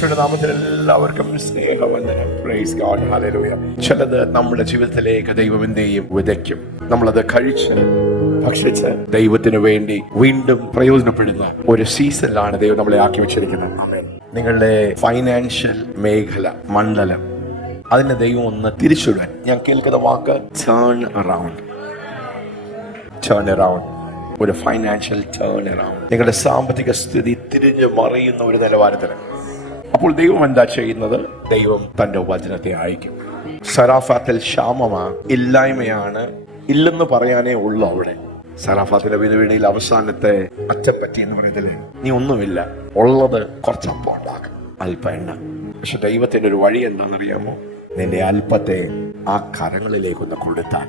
യേശുവിന്റെ നാമത്തിൽ എല്ലാവർക്കും സ്നേഹവന്ദനം. Praise God, hallelujah. ചിലത് നമ്മുടെ ജീവിതത്തിലേക്ക് ദൈവം എന്ത് ചെയ്യും? വിതയ്ക്കും. നമ്മളത് കഴിച്ച് ഭക്ഷിച്ച് ദൈവത്തിന് വേണ്ടി വീണ്ടും പ്രയോജനപ്പെടുന്ന ഒരു സീസണിലാണ് ദൈവം നമ്മളെ ആക്കി വെച്ചിരിക്കുന്നത്. നിങ്ങളുടെ ഫൈനാൻഷ്യൽ മേഖല, മണ്ഡലം, അതിനെ ദൈവം ഒന്ന് തിരിച്ചുവിടാൻ. ഞാൻ കേൾക്കുന്ന വാക്ക് ടേൺ അറൗണ്ട്. Turn around. ഒരു ഫൈനാൻഷ്യൽ ടേൺ അറൗണ്ട്. നിങ്ങളുടെ സാമ്പത്തിക സ്ഥിതി തിരിഞ്ഞു മറിയുന്ന ഒരു നിലവാരത്തിന്. അപ്പോൾ ദൈവം എന്താ ചെയ്യുന്നത്? ദൈവം തന്റെ വചനത്തെ അയക്കും. സറാഫാത്തിൽ ക്ഷാമമാ, ഇല്ലായ്മയാണ്, ഇല്ലെന്ന് പറയാനേ ഉള്ളൂ. അവിടെ സറാഫാത്തിന്റെ വിധവീണയിൽ അവസാനത്തെ അറ്റം പറ്റി എന്ന് പറയത്തില്ലേ, നീ ഒന്നുമില്ല, ഉള്ളത് കുറച്ചപ്പം ഉണ്ടാക്കും, അല്പ എണ്ണ. പക്ഷെ ദൈവത്തിന്റെ ഒരു വഴി എന്താണെന്നറിയാമോ? നിന്റെ അല്പത്തെ ആ കരങ്ങളിലേക്കൊന്ന് കൊടുത്താൽ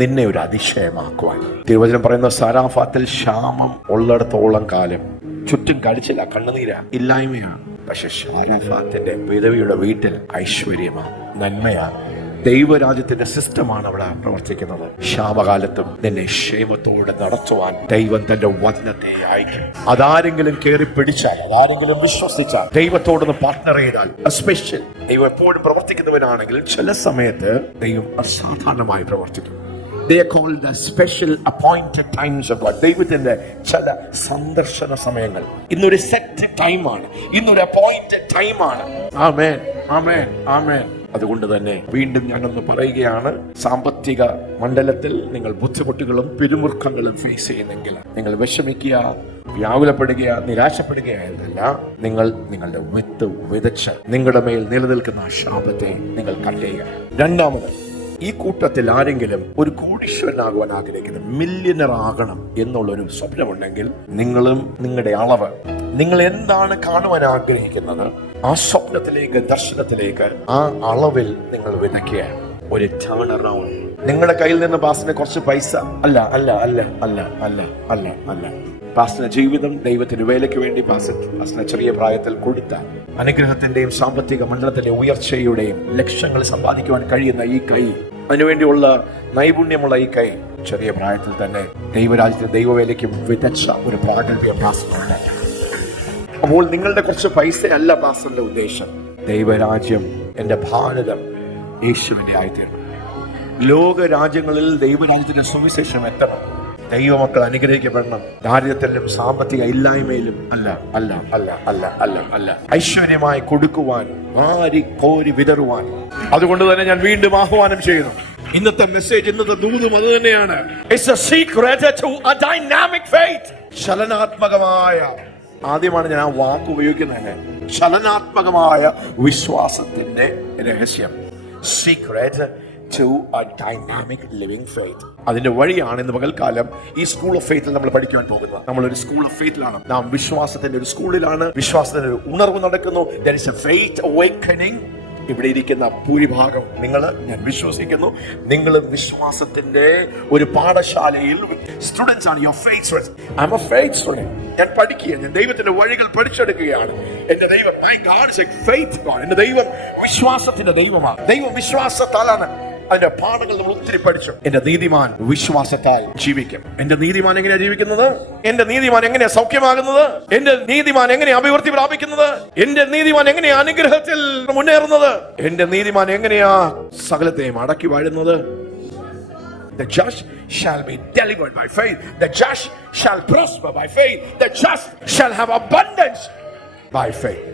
നിന്നെ ഒരു അതിശയമാക്കുവാൻ. തിരുവചനം പറയുന്ന സറാഫാത്തിൽ ക്ഷാമം ഉള്ളിടത്തോളം കാലം ചുറ്റും കഴിച്ചില്ല, കണ്ണുനീരാ, ഇല്ലായ്മയാണ്. പക്ഷെ സറാഫാത്തിന്റെ വിധവയുടെ വീട്ടിൽ ഐശ്വര്യമാണ്, നന്മയാണ്. ദൈവരാജ്യത്തിന്റെ സിസ്റ്റമാണ് അവിടെ പ്രവർത്തിക്കുന്നത്. ക്ഷാമകാലത്തും നിന്നെ ക്ഷേമത്തോടെ നടത്തുവാൻ ദൈവം തന്റെ വചനത്തെ അയക്കും. അതാരെങ്കിലും കയറി പിടിച്ചാൽ, അതാരെങ്കിലും വിശ്വസിച്ചാൽ, ദൈവത്തോടൊന്ന് പാർട്ട്ണർ ചെയ്താൽ, സ്പെഷ്യൽ ദൈവം എപ്പോഴും പ്രവർത്തിക്കുന്നവനാണെങ്കിൽ ചില സമയത്ത് ദൈവം അസാധാരണമായി പ്രവർത്തിക്കും. They are called the special appointed times of God. ദൈവത്തിന്റെ ചില സന്ദർശന സമയങ്ങൾ. ഇന്നൊരു സെറ്റ് ടൈമാണ്, ഇന്നൊരു അപ്പോയിന്റഡ് ടൈമാണ്. ആമേൻ, ആമേൻ, ആമേൻ. അതുകൊണ്ട് തന്നെ വീണ്ടും ഞാനൊന്ന് പറയുകയാണ്, സാമ്പത്തിക മണ്ഡലത്തിൽ നിങ്ങൾ ബുദ്ധിമുട്ടുകളും പിരിമുറുക്കങ്ങളും ഫേസ് ചെയ്യുന്നെങ്കിൽ നിങ്ങൾ വിഷമിക്കുക, വ്യാകുലപ്പെടുക, നിരാശപ്പെടുകയല്ല. നിങ്ങൾ നിങ്ങളുടെ വിത്ത് വിതച്ച് നിങ്ങളുടെ മേൽ നിലനിൽക്കുന്ന ശാപത്തെ നിങ്ങൾ കണ്ടെയ്യുക. രണ്ടാമത്, ഈ കൂട്ടത്തിൽ ആരെങ്കിലും ഒരു കോടീശ്വരനാകുവാൻ ആഗ്രഹിക്കുന്നു, മില്യനർ ആകണം എന്നുള്ളൊരു സ്വപ്നമുണ്ടെങ്കിൽ, നിങ്ങളും നിങ്ങളുടെ അളവ്, നിങ്ങൾ എന്താണ് കാണുവാൻ ആഗ്രഹിക്കുന്നത്, ആ സ്വപ്നത്തിലേക്ക്, ദർശനത്തിലേക്ക്, ആ അളവിൽ നിങ്ങൾ വിതയ്ക്കുകയാണ്. ഒരു ടേൺ അറൗണ്ട്. നിങ്ങളുടെ കയ്യിൽ നിന്ന് പാസ്റ്റിന് കുറച്ച് പൈസ അല്ല അല്ല അല്ല അല്ല അല്ല അല്ല അല്ല പാസ്റ്റിന്റെ ജീവിതം ദൈവത്തിന്റെ വേലയ്ക്ക് വേണ്ടി പാസ്റ്റിന് ചെറിയ പ്രായത്തിൽ കൊടുത്ത അനുഗ്രഹത്തിന്റെയും സാമ്പത്തിക മണ്ഡലത്തിലെ ഉയർച്ചയുടെയും ലക്ഷ്യങ്ങൾ സമ്പാദിക്കുവാൻ കഴിയുന്ന ഈ കൈ, അതിനുവേണ്ടിയുള്ള നൈപുണ്യമുള്ള ഈ കൈ, ചെറിയ പ്രായത്തിൽ തന്നെ ദൈവരാജ്യത്തെ ദൈവവേലയ്ക്ക് വിതച്ച ഒരു പ്രാഗൽഭ്യം പാസ്റ്ററുണ്ട്. അപ്പോൾ നിങ്ങളുടെ കുറച്ച് പൈസ അല്ല പാസ്റ്ററിന്റെ ഉദ്ദേശം. ദൈവരാജ്യം, എന്റെ ഭാരതം യേശുവിന്റെ ആയിത്തീരണം. ലോക രാജ്യങ്ങളിൽ ദൈവരാജ്യത്തിന്റെ സുവിശേഷം എത്തണം. ദൈവമക്കൾ അനുഗ്രഹിക്കപ്പെടണം. ദാരിദ്ര്യത്തിലും സാമ്പത്തിക ഇല്ലായ്മയിലും അല്ല അല്ല അല്ല അല്ല അല്ല അല്ല ഐശ്വര്യമായി കൊടുക്കുവാൻ, വാരി കോരി വിതറുവാൻ. അതുകൊണ്ട് തന്നെ ഞാൻ വീണ്ടും ആഹ്വാനം ചെയ്യുന്നു. ഇന്നത്തെ മെസ്സേജ്, ഇന്നത്തെ ദൂതും അത് തന്നെയാണ്. It's a secret to a dynamic faith. ചലനാത്മകമായ, ആദ്യമാണ് ഞാൻ ആ വാക്ക് ഉപയോഗിക്കുന്നത്, ചലനാത്മകമായ വിശ്വാസത്തിന്റെ രഹസ്യം. Secret to a dynamic living faith. അതിന്റെ വഴിയാണ് ഇന്ന് പകൽക്കാലം ഈ സ്കൂൾ ഓഫ് ഫെയ്ത്തിൽ നമ്മൾ പഠിക്കുവാൻ പോകുന്നത്. നമ്മളൊരു സ്കൂൾ ഓഫ് ഫെയ്ത്തിലാണ്. നാം വിശ്വാസത്തിന്റെ ഒരു സ്കൂളിലാണ്. വിശ്വാസത്തിന്റെ ഒരു ഉണർവ് നടക്കുന്നു. There is a faith awakening. ഇവിടെ ഇരിക്കുന്ന ഭൂരിഭാഗം ഞാൻ വിശ്വസിക്കുന്നു, നിങ്ങൾ വിശ്വാസത്തിന്റെ ഒരു പാഠശാലയിൽ സ്റ്റുഡൻസ് ആണ്. Your faith students. I'm a faith student. ഞാൻ പഠിക്കുക, ഞാൻ ദൈവത്തിന്റെ വഴികൾ പഠിച്ചെടുക്കുകയാണ്. എന്റെ ദൈവം, my God is a faith God. എന്റെ ദൈവം വിശ്വാസത്തിന്റെ ദൈവമാണ്. ദൈവം വിശ്വാസത്താലാണ്. അതിന്റെ പാഠങ്ങൾ നമ്മൾ ഒത്തിരി പഠിച്ചു. എന്റെ നീതിമാൻ വിശ്വാസത്താൽ ജീവിക്കും. എന്റെ നീതിമാൻ എങ്ങനെയാ ജീവിക്കുന്നത്? എന്റെ നീതിമാൻ എങ്ങനെയാ സൗഖ്യമാകുന്നത്? എന്റെ നീതിമാൻ എങ്ങനെയാ അഭിവൃദ്ധി പ്രാപിക്കുന്നത്? എന്റെ നീതിമാൻ എങ്ങനെയാ അനുഗ്രഹത്തിൽ മുന്നേറുന്നത്? എന്റെ നീതിമാൻ എങ്ങനെയാ സകലത്തെയും അടക്കി വാഴുന്നത്? The just shall be delivered by faith. The just shall prosper by faith. The just shall have abundance by faith.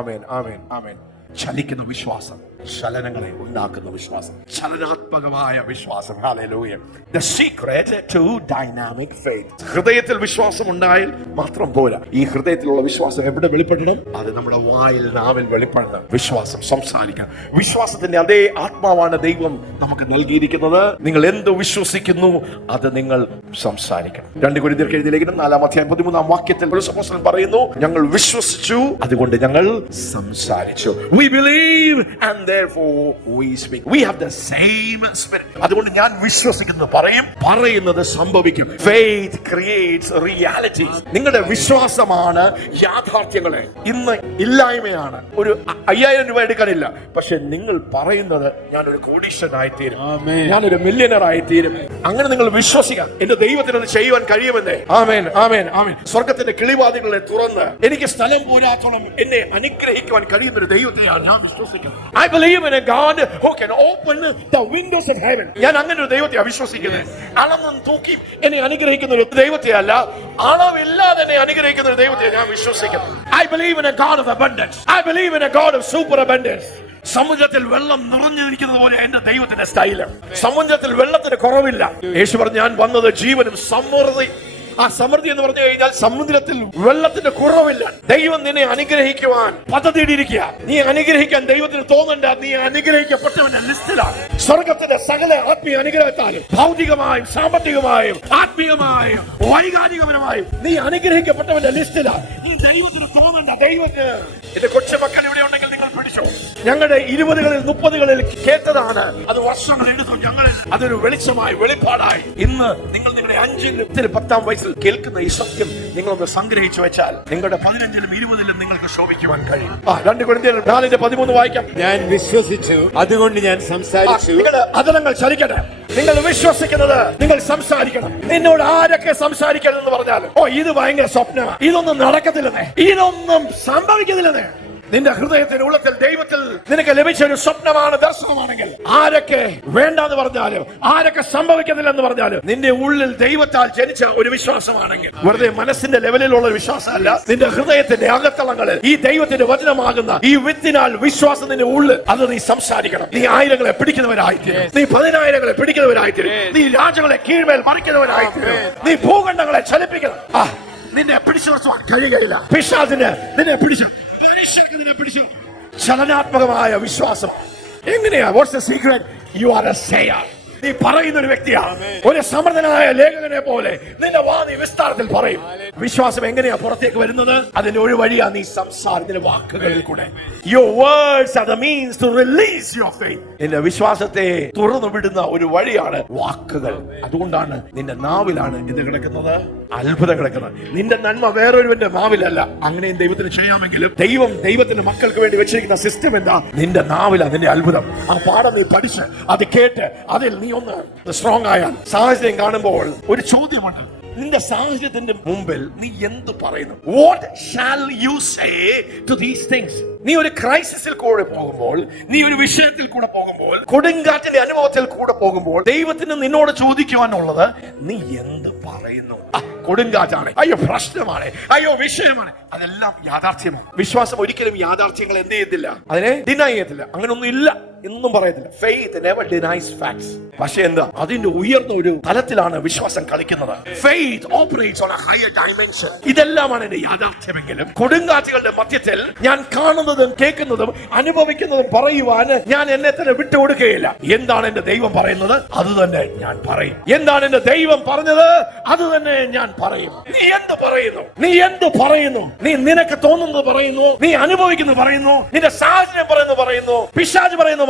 Amen, amen, amen. ചലിക്കുന്ന വിശ്വാസം, ചലനങ്ങളെ ഉണ്ടാക്കുന്ന വിശ്വാസം, ചലനാത്മകമായ വിശ്വാസം. Hallelujah. The secret to dynamic faith. ഹൃദയത്തിൽ വിശ്വാസം ഉണ്ടായാൽ മാത്രം പോരാ. ഈ ഹൃദയത്തിലുള്ള വിശ്വാസം എവിടെ വെളിപ്പെടണം? അത് നമ്മുടെ വായിൽ, നാവിൽ വെളിപ്പെടണം. വിശ്വാസം സംസാരിക്കണം. വിശ്വാസത്തിന്റെ അതേ ആത്മാവാണ് ദൈവം നമുക്ക് നൽകിയിരിക്കുന്നത്. നിങ്ങൾ എന്ത് വിശ്വസിക്കുന്നു അത് നിങ്ങൾ സംസാരിക്കണം. 2 കൊരിന്ത്യർക്ക് എഴുതിയ ലേഖനം 4-ാം അധ്യായം 13-ാം വാക്യത്തിൽ പൗലോസ് അപ്പോസ്തലൻ പറയുന്നു, ഞങ്ങൾ വിശ്വസിച്ചു, അതുകൊണ്ട് ഞങ്ങൾ സംസാരിച്ചു. We believe and therefore we speak. We have the same spirit. അതുകൊണ്ട് ഞാൻ വിശ്വസിക്കുന്നത് പറയും, പറയുന്നത് സംഭവിക്കും. Faith creates realities. നിങ്ങളുടെ വിശ്വാസമാണ് യാഥാർത്ഥ്യങ്ങളെ. ഇന്ന് ഇല്ലായ്മയാണ്. ഒരു 5000 രൂപ എടുക്കാനില്ല, പക്ഷെ നിങ്ങൾ പറയുന്നത് ഞാനൊരു കോടീശ്വരനായി തീരും, ഞാനൊരു മില്യണർ ആയി തീരും. അങ്ങനെ നിങ്ങൾ വിശ്വസിക്കുക, എന്റെ ദൈവത്തിന് അത് ചെയ്യുവാൻ കഴിയുമെന്ന്. ആമേൻ, ആമേൻ, ആമേൻ. സ്വർഗത്തിന്റെ കിളിവാതിലുകളെ തുറന്ന് എനിക്ക് സ്ഥലം പോരാത്തോളം എന്നെ അനുഗ്രഹിക്കുവാൻ കഴിയുന്ന ഒരു ദൈവത്തെയാണ് ഞാൻ വിശ്വസിക്കുന്നത്. I believe in a God who can open the windows of heaven. ഞാൻ അങ്ങനെ ഒരു ദൈവത്തെ വിശ്വസിക്കുന്നത്. അളന്നും തൂക്കി എന്നെ അനുഗ്രഹിക്കുന്ന ഒരു ദൈവത്തെ അല്ല, അളവില്ലാതെ എന്നെ അനുഗ്രഹിക്കുന്ന ഒരു ദൈവത്തെ ഞാൻ വിശ്വസിക്കുന്നു. I believe in a God of abundance. I believe in a God of super abundance. സമുദ്രത്തിൽ വെള്ളം നിറഞ്ഞിരിക്കുന്നത് പോലെ എന്റെ ദൈവത്തിന്റെ സ്റ്റൈല്. സമുദ്രത്തിൽ വെള്ളത്തിന് കുറവില്ല. യേശു പറഞ്ഞു, ഞാൻ വന്നത് ജീവനും സമൃദ്ധി. ആ സമൃദ്ധി എന്ന് പറഞ്ഞു കഴിഞ്ഞാൽ സമുദ്രത്തിൽ വെള്ളത്തിന്റെ കുറവില്ല. ദൈവം നിന്നെ അനുഗ്രഹിക്കുവാൻ പദ്ധതിയിട്ടിരിക്കുക. നീ അനുഗ്രഹിക്കാൻ ദൈവത്തിന് തോന്നണ്ട, നീ അനുഗ്രഹിക്കപ്പെട്ടവന്റെ ലിസ്റ്റിലാണ്. സ്വർഗത്തിന്റെ സകല ആത്മീയ അനുഗ്രഹത്താലും ഭൗതികമായും സാമ്പത്തികമായും ആത്മീയമായും വൈകാരികപരമായും നീ അനുഗ്രഹിക്കപ്പെട്ടവന്റെ ലിസ്റ്റിലാണ്. നീ ദൈവത്തിന് തോന്നണ്ട. ദൈവത്തിന് എന്റെ കൊച്ചുമക്കൾ ഇവിടെ ഉണ്ടെങ്കിൽ നിങ്ങൾ പിടിച്ചോ. ഞങ്ങളുടെ 20കളിൽ 30കളിൽ കേട്ടതാണ്, അത് വർഷങ്ങൾ എടുത്തു. ഞങ്ങളിൽ അതൊരു വെളിച്ചമായി വെളിപ്പാടായി. ഇന്ന് നിങ്ങൾ നിങ്ങളുടെ 5ലും 10ാം വയസ്സിൽ കേൾക്കുന്ന ഈ സത്യം നിങ്ങളൊന്ന് സംഗ്രഹിച്ചു വെച്ചാൽ നിങ്ങളുടെ 15ലും 20ലും നിങ്ങൾക്ക് ശോഭിക്കുവാൻ കഴിയും. 2 കൊരിന്ത്യർ 4:13 വായിക്കാം. ഞാൻ വിശ്വസിച്ചു, അതുകൊണ്ട് ഞാൻ സംസാരിച്ചു. നിങ്ങളുടെ അധരങ്ങൾ ചലിക്കട്ടെ. നിങ്ങൾ വിശ്വസിക്കുന്നത് നിങ്ങൾ സംസാരിക്കണം. നിന്നോട് ആരൊക്കെ സംസാരിക്കരുതെന്ന് പറഞ്ഞാൽ, ഇത് ഭയങ്കര സ്വപ്നമാണ്, ഇതൊന്നും നടക്കത്തില്ലെന്നേ, ഇതൊന്നും സംഭവിക്കത്തില്ലെന്നേ, നിന്റെ ഹൃദയത്തിന്റെ ഉള്ളത്തിൽ ദൈവത്തിൽ നിനക്ക് ലഭിച്ച ഒരു സ്വപ്നമാണ്, ദർശനമാണെങ്കിൽ ആരൊക്കെ വേണ്ടെന്ന് പറഞ്ഞാലും ആരൊക്കെ സംഭവിക്കുന്നില്ലെന്ന് പറഞ്ഞാലും നിന്റെ ഉള്ളിൽ ദൈവത്താൽ ജനിച്ച ഒരു വിശ്വാസമാണെങ്കിൽ, വെറുതെ മനസ്സിന്റെ ലെവലിലുള്ള ഒരു വിശ്വാസമല്ല, നിന്റെ ഹൃദയത്തിന്റെ അകത്തളങ്ങളിൽ ഈ ദൈവത്തിന്റെ വചനമാകുന്ന ഈ വിത്തിനാൽ വിശ്വാസം നിന്റെ ഉള്ളിൽ, അത് നീ സംസാരിക്കണം. നീ 1000ങ്ങളെ പിടിക്കുന്നവരായിത്തീരും, നീ 10,000ങ്ങളെ പിടിക്കുന്നവരായിത്തീരും, നീ രാജ്യങ്ങളെ കീഴ്മേൽ മറിക്കുന്നവരായിത്തീരും, നീ ഭൂഖണ്ഡങ്ങളെ ചലിപ്പിക്കണം. നിന്നെ പിടിച്ചു നിർത്തുവാൻ കഴിയുകയില്ല. പിശാചിന് നിന്നെ പിടിച്ചു, ചലനാത്മകമായ വിശ്വാസം എങ്ങനെയാ? What's the secret? You are a sayer. നീ പറയുന്ന ഒരു വ്യക്തിയാണ്. ഒരു സമർത്ഥനായ ലേഖകനെ പോലെ നിന്റെ വാണി വിസ്താരത്തിൽ പറയും. വിശ്വാസം എങ്ങനെയാ പുറത്തേക്ക് വരുന്നത്? അതിന്റെ ഒരു വഴിയാ നീ സംസാരത്തിന്റെ വാക്കുകളിൽ കൂടെ. Your words are the means to release your faith. നിന്റെ വിശ്വാസത്തെ തുറന്നു വിടുന്ന ഒരു വഴിയാണ് വാക്കുകൾ. അതുകൊണ്ടാണ് നിന്റെ നാവിലാണ് ഇത് കിടക്കുന്നത്, അത്ഭുതം കിടക്കുന്നത്. നിന്റെ നന്മ വേറൊരുവന്റെ നാവിലല്ല. അങ്ങനെയും ദൈവത്തിന് ചെയ്യാമെങ്കിലും ദൈവത്തിന്റെ മക്കൾക്ക് വേണ്ടി വെച്ചിരിക്കുന്ന സിസ്റ്റം എന്താ? നിന്റെ നാവിലാ നിന്റെ അത്ഭുതം. ആ പാഠം നീ പഠിച്ച് അത് കേട്ട് അതിൽ നീ ഒന്ന് സ്ട്രോങ് ആയാൽ, സാഹചര്യം കാണുമ്പോൾ ഒരു ചോദ്യമുണ്ട്. നിന്റെ സാഹചര്യത്തിന്റെ മുമ്പിൽ നീ എന്ത് പറയുന്നു? What shall you say to these things? നീ ഒരു ക്രൈസിസിൽ കൂടെ പോകുമ്പോൾ, നീ ഒരു വിഷയത്തിൽ കൂടെ പോകുമ്പോൾ, കൊടുങ്കാറ്റിന്റെ അനുഭവത്തിൽ കൂടെ പോകുമ്പോൾ ദൈവത്തിന് നിന്നോട് ചോദിക്കുവാനുള്ളത് നീ എന്ത് പറയുന്നു? കൊടുങ്കാറ്റാണ്, അയ്യോ പ്രശ്നമാണ്, അയ്യോ വിഷയമാണ്, അതെല്ലാം യാഥാർത്ഥ്യമാണ്. വിശ്വാസം ഒരിക്കലും യാഥാർത്ഥ്യങ്ങൾ എന്ത് ചെയ്യത്തില്ല, അതിനെ ഡിനൈ ചെയ്യത്തില്ല. അങ്ങനൊന്നും ഇല്ല എന്നും പറയത്തില്ല. Faith never denies facts. പക്ഷെ എന്താ, അതിന്റെ ഉയർന്ന ഒരു തലത്തിലാണ് വിശ്വാസം കളിക്കുന്നത്. Faith operates on a higher dimension. ഇതെല്ലാമാണ് എന്റെ യാഥാർത്ഥ്യമെങ്കിലും കൊടുങ്കാറ്റുകളുടെ മധ്യത്തിൽ ഞാൻ കാണുന്നതും കേൾക്കുന്നതും അനുഭവിക്കുന്നതും പറയുവാൻ ഞാൻ എന്നെ തന്നെ വിട്ടുകൊടുക്കുകയില്ല. എന്താണ് എന്റെ ദൈവം പറയുന്നത് അത് തന്നെ ഞാൻ പറയും. എന്താണ് എന്റെ ദൈവം പറഞ്ഞത് അത് തന്നെ ഞാൻ പറയും. നീ എന്ത് പറയുന്നു? നീ എന്ത് പറയുന്നു? നീ നിനക്ക് തോന്നുന്നത് പറയുന്നു, നീ അനുഭവിക്കുന്നത് പറയുന്നു, നിന്റെ സാഹചര്യം പറയുന്നു, പിശാച് പറയുന്നു,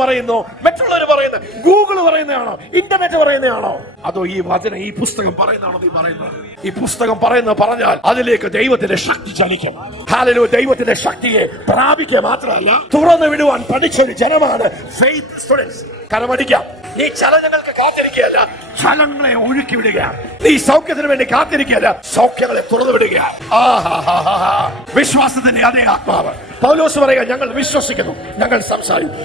മറ്റുള്ളവർ പറയുന്നത്, ഗൂഗിൾ പറയുന്നതാണോ, ഇന്റർനെറ്റ് പറയുന്നതാണോ, അതോ ഈ വചനം, ഈ പുസ്തകം പറയുന്നതാണോ നീ പറയുന്നത്? ഈ പുസ്തകം പറഞ്ഞാൽ അതിലേക്ക് ദൈവത്തിന്റെ ശക്തി ചലിക്കും. ഹല്ലേലൂയ. ദൈവത്തിന്റെ ശക്തിയെ പ്രാപിക്കുക മാത്രമല്ല, തുറന്നു വിടുവാൻ പഠിച്ചൊരു ജനമാണ് ഫെയ്ത്ത് സ്റ്റുഡൻസ്. കരമടിക്കാം. നീ ചലനങ്ങൾക്ക് കാത്തിരിക്കുകയല്ല, ചലങ്ങളെ ഒഴുക്കി വിടുകയാണ്. നീ സൗഖ്യത്തിന് വേണ്ടി കാത്തിരിക്കുകയല്ല, സൗഖ്യങ്ങളെ തുറന്നു വിടുകയാണ്. വിശ്വാസത്തിന്റെ അതേ ആത്മാവ്. പൗലോസ് പറയുക, ഞങ്ങൾ വിശ്വസിക്കുന്നു, ഞങ്ങൾ സംസാരിക്കുന്നു.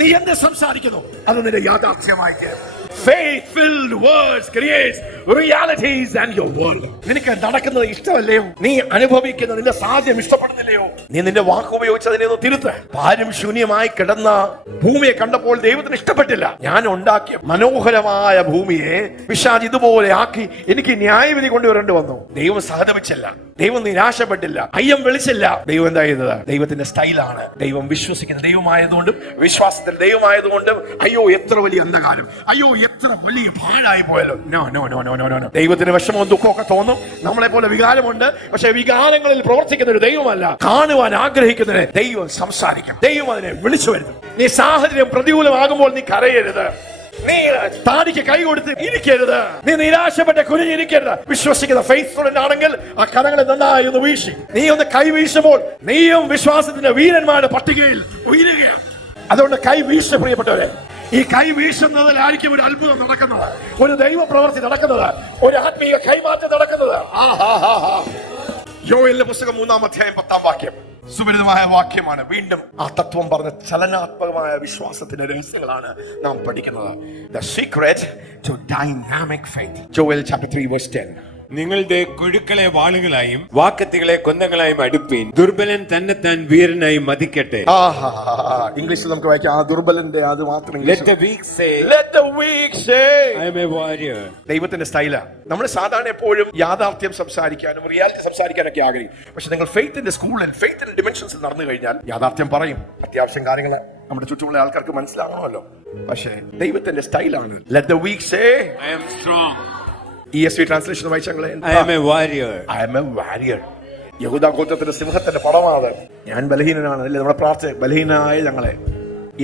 നീ എന്ത് സംസാരിക്കുന്നു അത് നിന്റെ യാഥാർത്ഥ്യമായി തീരും. Faith-filled words creates realities and your world. നിനക്ക് നടക്കുന്നത് ഇഷ്ടമല്ലയോ? നീ അനുഭവിക്കുന്ന നിന്റെ സാഹചര്യം ഇഷ്ടപ്പെടുന്നില്ലയോ? നീ നിന്റെ വാക്ക് ഉപയോഗിച്ച് അതിനെ ഒന്ന് തിരുത്ത്. ഭാരം ശൂന്യമായി കിടന്ന ഭൂമിയെ കണ്ടപ്പോൾ ദൈവത്തിന് ഇഷ്ടപ്പെട്ടില്ല. ഞാൻ ഉണ്ടാക്കിയ മനോഹരമായ ഭൂമിയെ പിശാച് ഇതുപോലെ ആക്കി എനിക്ക് ന്യായവിധി കൊണ്ടുവരേണ്ടി വന്നു. ദൈവം സഹതപിച്ചില്ല. ദൈവം നിരാശപ്പെട്ടില്ല, അയ്യം വിളിച്ചില്ല. ദൈവം എന്താ ചെയ്തത്? ദൈവത്തിന്റെ സ്റ്റൈലാണ്. ദൈവം വിശ്വസിക്കുന്ന ദൈവമായതുകൊണ്ടും വിശ്വാസത്തിൽ ദൈവമായതുകൊണ്ടും അയ്യോ എത്ര വലിയ അന്ധകാരം, അയ്യോ എത്ര വലിയ പാഴായി പോയല്ലോ. No no no no no no. ദൈവത്തിന് വിഷമവും ദുഃഖമൊക്കെ തോന്നും, നമ്മളെ പോലെ വികാരമുണ്ട്. പക്ഷെ വികാരങ്ങളിൽ പ്രവർത്തിക്കുന്ന ഒരു ദൈവമല്ല. കാണുവാൻ ആഗ്രഹിക്കുന്നതിന് ദൈവം സംസാരിക്കും, ദൈവം അതിനെ വിളിച്ചു വരുത്തും. നീ സാഹചര്യം പ്രതികൂലമാകുമ്പോൾ നീ കരയരുത്, നീ താടിക്ക് കൈ കൊടുത്ത് ഇരിക്കരുത്, നീ നിരാശപ്പെട്ട കുനിഞ്ഞിരിക്കരുത്. വിശ്വസിക്കുന്ന ഫെയ്ത്ത്ഫുൾ ആണെങ്കിൽ ആ കരങ്ങളെ നന്നായി ഒന്ന് വീശി നീ ഒന്ന് കൈ വീശുമ്പോൾ നീയും വിശ്വാസത്തിന്റെ വീരന്മാരുടെ പട്ടികയിൽ ഉയരുകയാണ്. അതുകൊണ്ട് കൈ വീശ, പ്രിയപ്പെട്ടവരെ. ഈ കൈ വീശുന്നതിലായിരിക്കും ഒരു അത്ഭുതം നടക്കുന്നത്, ഒരു ദൈവ പ്രവൃത്തി നടക്കുന്നത്, ഒരു ആത്മീയ കൈമാറ്റം നടക്കുന്നത്. യോവേലിന്റെ പുസ്തകം 3-ാം അധ്യായം 10-ാം വാക്യം സുപരിതമായ വാക്യമാണ്. വീണ്ടും ആ തത്വം പറഞ്ഞ ചലനാത്മകമായ വിശ്വാസത്തിന്റെ രഹസ്യങ്ങളാണ് നാം പഠിക്കുന്നത്. The secret to dynamic faith. Joel chapter 3 verse 10. നിങ്ങളുടെ കുഴുക്കളെ വാളുകളായും വാക്കത്തികളെ കൊന്തങ്ങളായും അടുപ്പീൻ. ദുർബലൻ തന്നെത്താൻ വീരനായി മതിക്കട്ടെ. ഇംഗ്ലീഷിൽ നമുക്ക് വായിക്കാം. ആ ദുർബലന്റെ അത് മാത്രം. Let the weak say, Let the weak say, I am a warrior. ദൈവത്തിന്റെ സ്റ്റൈലാ. നമ്മൾ സാധാരണ എപ്പോഴും യാഥാർത്ഥ്യം സംസാരിക്കാനും റിയാലിറ്റി സംസാരിക്കാനൊക്കെ ആഗ്രഹിക്കും. പക്ഷെ നിങ്ങൾ ഫെയ്ത്തിന്റെ സ്കൂളിൽ ഫെയ്ത്തിന്റെ ഡിമെൻഷൻസിൽ നടന്നു കഴിഞ്ഞാൽ യാഥാർത്ഥ്യം പറയും. അത്യാവശ്യം കാര്യങ്ങൾ നമ്മുടെ ചുറ്റുമുള്ള ആൾക്കാർക്ക് മനസ്സിലാകണമല്ലോ. പക്ഷെ ദൈവത്തിന്റെ സ്റ്റൈലാണ്. Let the weak say, I am strong. ESV translation വായിച്ചങ്ങളെ. I am a warrior. I am a warrior. യഹൂദ ഗോത്രത്തിന്റെ സിംഹത്തിന്റെ പടമാണ്. ഞാൻ ബലഹീനനാണ് അല്ലേ നമ്മുടെ പ്രാർത്ഥന. ബലഹീനായ ഞങ്ങളെ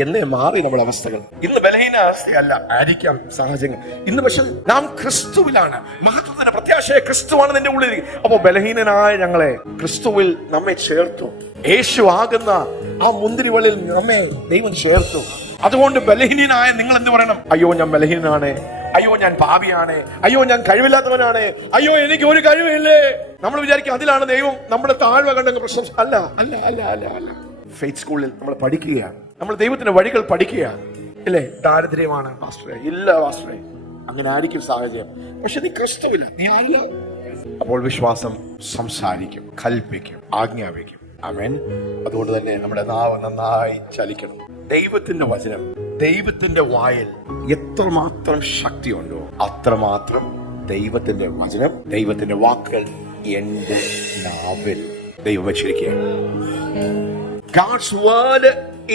എന്നേ മാറി നമ്മുടെ അവസ്ഥകൾ. ഇന്ന് ബലഹീന അവസ്ഥയല്ല ആയിരിക്കാം സാഹചര്യങ്ങൾ ഇന്ന്. പക്ഷെ നാം ക്രിസ്തുവിലാണ്. മഹത്വത്തിന്റെ പ്രത്യാശയെ ക്രിസ്തുവാണ് നിന്റെ ഉള്ളിൽ. അപ്പോ ബലഹീനനായ ഞങ്ങളെ ക്രിസ്തുവിൽ നമ്മെ ചേർത്തു. യേശു ആകുന്ന ആ മുന്തിരിവള്ളിൽ നമ്മെ ദൈവം ചേർത്തു. അതുകൊണ്ട് ബലഹീനനായ നിങ്ങൾ എന്ത് പറയണം? അയ്യോ ഞാൻ ബലഹീനനാണ്, അയ്യോ ഞാൻ പാപിയാണ്, അയ്യോ ഞാൻ കഴിവില്ലാത്തവനാണ്, അയ്യോ എനിക്ക് ഒരു കഴിവില്ലേ. നമ്മൾ വിചാരിക്കും അതിലാണ് ദൈവം നമ്മുടെ താഴ്വ കണ്ടെങ്കിൽ പ്രശ്നം. അല്ല അല്ല അല്ല അല്ല അല്ല. ഫെയ്ത്ത് സ്കൂളിൽ നമ്മൾ പഠിക്കുകയാണ്, നമ്മൾ ദൈവത്തിന്റെ വഴികൾ പഠിക്കുകയാണ്. ഇല്ലേ? ദാരിദ്ര്യമാണ് പാസ്റ്ററെ, ഇല്ല പാസ്റ്ററെ, അങ്ങനെ ആയിരിക്കും സാഹചര്യം. പക്ഷെ നീ ക്രിസ്തുവില്ല, നീ ആയില്ല. അപ്പോൾ വിശ്വാസം സംസാരിക്കും, കൽപ്പിക്കും, ആജ്ഞാപിക്കും. ആമേൻ. അതുകൊണ്ട് തന്നെ നമ്മുടെ നാവ് നന്നായി ചലിക്കണം. ദൈവത്തിന്റെ വചനം, ദൈവത്തിന്റെ വായിൽ എത്രമാത്രം ശക്തിയുണ്ടോ അത്രമാത്രം ദൈവത്തിന്റെ വചനം, ദൈവത്തിന്റെ വാക്കുകൾ എന്റെ നാവിൽ ദൈവം വെച്ചിരിക്കുകയാണ്. God's word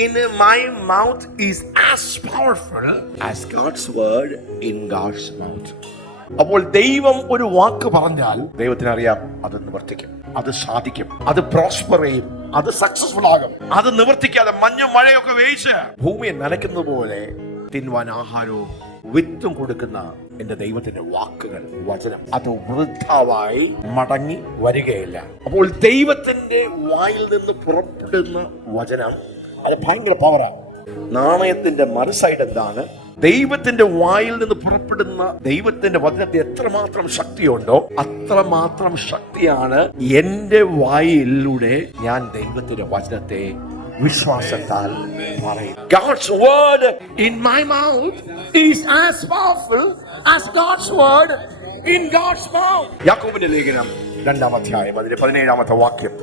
in my mouth is as powerful as God's word in God's mouth. അപ്പോൾ ദൈവം ഒരു വാക്ക് പറഞ്ഞാൽ ദൈവത്തിന് അറിയാം അത് നിവർത്തിക്കും, അത് സാധിക്കും, അത് പ്രോസ്പർ ചെയ്യും, അത് സക്സസ്ഫുൾ ആകും. അത് നിവർത്തിക്കാതെ മഞ്ഞും മഴയൊക്കെ വേയിച്ച് ഭൂമിയെ നനയ്ക്കുന്ന പോലെ തിന്വാൻ ആഹാരവും വിത്തും കൊടുക്കുന്ന എന്റെ ദൈവത്തിന്റെ വാക്കുകൾ, വചനം, അത് വൃഥാവായി മടങ്ങി വരികയില്ല. അപ്പോൾ ദൈവത്തിന്റെ വായിൽ നിന്ന് പുറപ്പെടുന്ന വചനം അത് ഭയങ്കര പവറാണ്. നാണയത്തിന്റെ മറുസൈഡ് എന്താണ്? ദൈവത്തിന്റെ വായിൽ നിന്ന് പുറപ്പെടുന്ന ദൈവത്തിന്റെ വചനത്തെ എത്രമാത്രം ശക്തിയുണ്ടോ അത്രമാത്രം ശക്തിയാണ് എന്റെ വായിലൂടെ ഞാൻ ദൈവത്തിന്റെ വചനത്തെ വിശ്വാസത്താൽ പറയും. God's word in my mouth is as powerful as God's word in God's mouth. യാക്കോബിന്റെ ലേഖനം 2-ാം അധ്യായം അതിന്റെ 17-ാമത്തെ വാക്യം.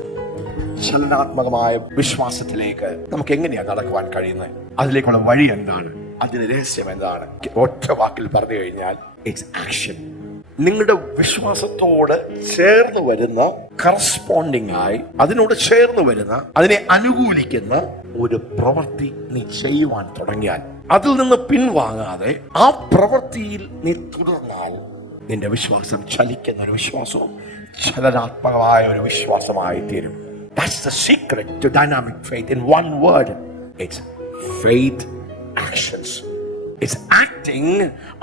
ചലനാത്മകമായ വിശ്വാസത്തിലേക്ക് നമുക്ക് എങ്ങനെയാ നടക്കുവാൻ കഴിയുന്നത്? അതിലേക്കുള്ള വഴി എന്താണ്? അതിന്റെ രഹസ്യം എന്താണ്? ഒറ്റ വാക്കിൽ പറഞ്ഞു കഴിഞ്ഞാൽ ഇറ്റ്സ് ആക്ഷൻ. നിങ്ങളുടെ വിശ്വാസത്തോട് ചേർന്ന് വരുന്ന, കറസ്പോണ്ടിങ് ആയി അതിനോട് ചേർന്ന് വരുന്ന, അതിനെ അനുകൂലിക്കുന്ന ഒരു പ്രവൃത്തി നീ ചെയ്യുവാൻ തുടങ്ങിയാൽ, അതിൽ നിന്ന് പിൻവാങ്ങാതെ ആ പ്രവൃത്തിയിൽ നീ തുടർന്നാൽ നിന്റെ വിശ്വാസം ചലിക്കുന്ന ഒരു വിശ്വാസവും ചലനാത്മകമായ ഒരു വിശ്വാസമായി തീരും. That's the secret to dynamic faith. In one word, it's faith actions. It's acting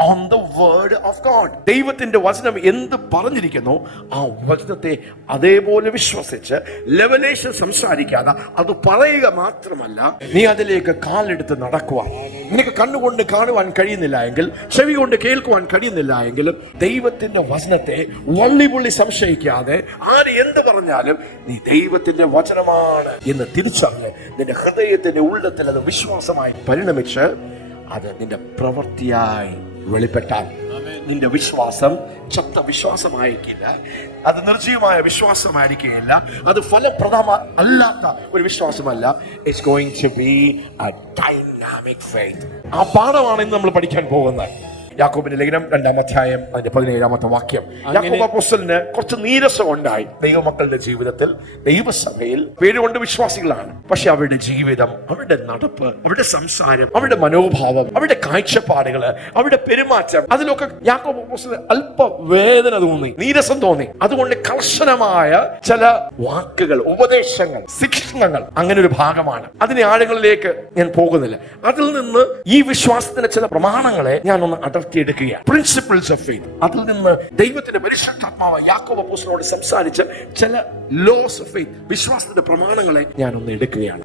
on the word of God. ദൈവത്തിന്റെ വചനം എന്ത് പറഞ്ഞിരിക്കുന്നു ആ വചനത്തെ അതേപോലെ വിശ്വസിച്ച് ലെവലേഷൻ സംസാരിക്കാതെ അത് പറയുക മാത്രമല്ല, നീ അതിലേക്ക് കാലെടുത്ത് നടക്കുവാൻ. നിനക്ക് കണ്ണുകൊണ്ട് കാണുവാൻ കഴിയുന്നില്ല എങ്കിൽ, ചെവി കൊണ്ട് കേൾക്കുവാൻ കഴിയുന്നില്ല എങ്കിലും ദൈവത്തിന്റെ വചനത്തെ വള്ളിപുള്ളി സംശയിക്കാതെ ആര് എന്ത് പറഞ്ഞാലും നീ ദൈവത്തിന്റെ വചനമാണ് എന്ന് തിരിച്ചറിഞ്ഞ് നിന്റെ ഹൃദയത്തിന്റെ ഉള്ളത്തിൽ അത് വിശ്വാസമായി പരിണമിച്ച് അത് നിന്റെ പ്രവൃത്തിയായി വെളിപ്പെട്ടാൽ നിന്റെ വിശ്വാസം ചത്ത വിശ്വാസമായിരിക്കില്ല, അത് നിർജ്ജീവമായ വിശ്വാസമായിരിക്കില്ല, അത് ഫലപ്രദമല്ലാത്ത ഒരു വിശ്വാസമല്ല. It's going to be a dynamic faith. ആ പാഠമാണ് ഇന്ന് നമ്മൾ പഠിക്കാൻ പോകുന്നത്. യാക്കോബിന്റെ ലേഖനം 2-ാം അധ്യായം അതിന്റെ 17-ാമത്തെ വാക്യം. യാക്കോബ് അപ്പോസ്തലന് കുറച്ച് നീരസം ഉണ്ടായി. ദൈവമക്കളുടെ ജീവിതത്തിൽ, ദൈവസഭയിൽ പേരുകൊണ്ട് വിശ്വാസികളാണ്, പക്ഷെ അവരുടെ ജീവിതം, അവരുടെ നടപ്പ്, അവരുടെ സംസാരം, അവരുടെ മനോഭാവം, അവരുടെ കാഴ്ചപ്പാടുകള്, അവരുടെ പെരുമാറ്റം, അതിലൊക്കെ യാക്കോബ് അപ്പോസ്തലന് അല്പ വേദന തോന്നി, നീരസം തോന്നി. അതുകൊണ്ട് കർശനമായ ചില വാക്കുകൾ, ഉപദേശങ്ങൾ, ശിക്ഷണങ്ങൾ, അങ്ങനെ ഒരു ഭാഗമാണ്. അതിനെ ആഴങ്ങളിലേക്ക് ഞാൻ പോകുന്നില്ല. അതിൽ നിന്ന് ഈ വിശ്വാസത്തിന്റെ ചില പ്രമാണങ്ങളെ ഞാൻ ഒന്ന് അടർത്തിയെടുക്കുകയാണ്. Principles of faith. അതിൽ നിന്ന് ദൈവത്തിന്റെ പരിശുദ്ധാത്മാവ് യാക്കോബ് അപ്പോസ്തലനോട് സംസാരിച്ച ചില ലോസ് ഓഫ് ഫെയ്ത്ത്, വിശ്വാസത്തിന്റെ പ്രമാണങ്ങളെ ഞാൻ ഒന്ന് എടുക്കുകയാണ്.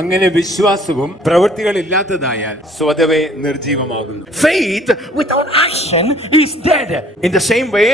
അങ്ങനെ വിശ്വാസവും പ്രവൃത്തികൾ ഇല്ലാത്തതായാൽ സ്വതവേ നിർജീവമാകുന്നു. Faith without action is dead. In the same way,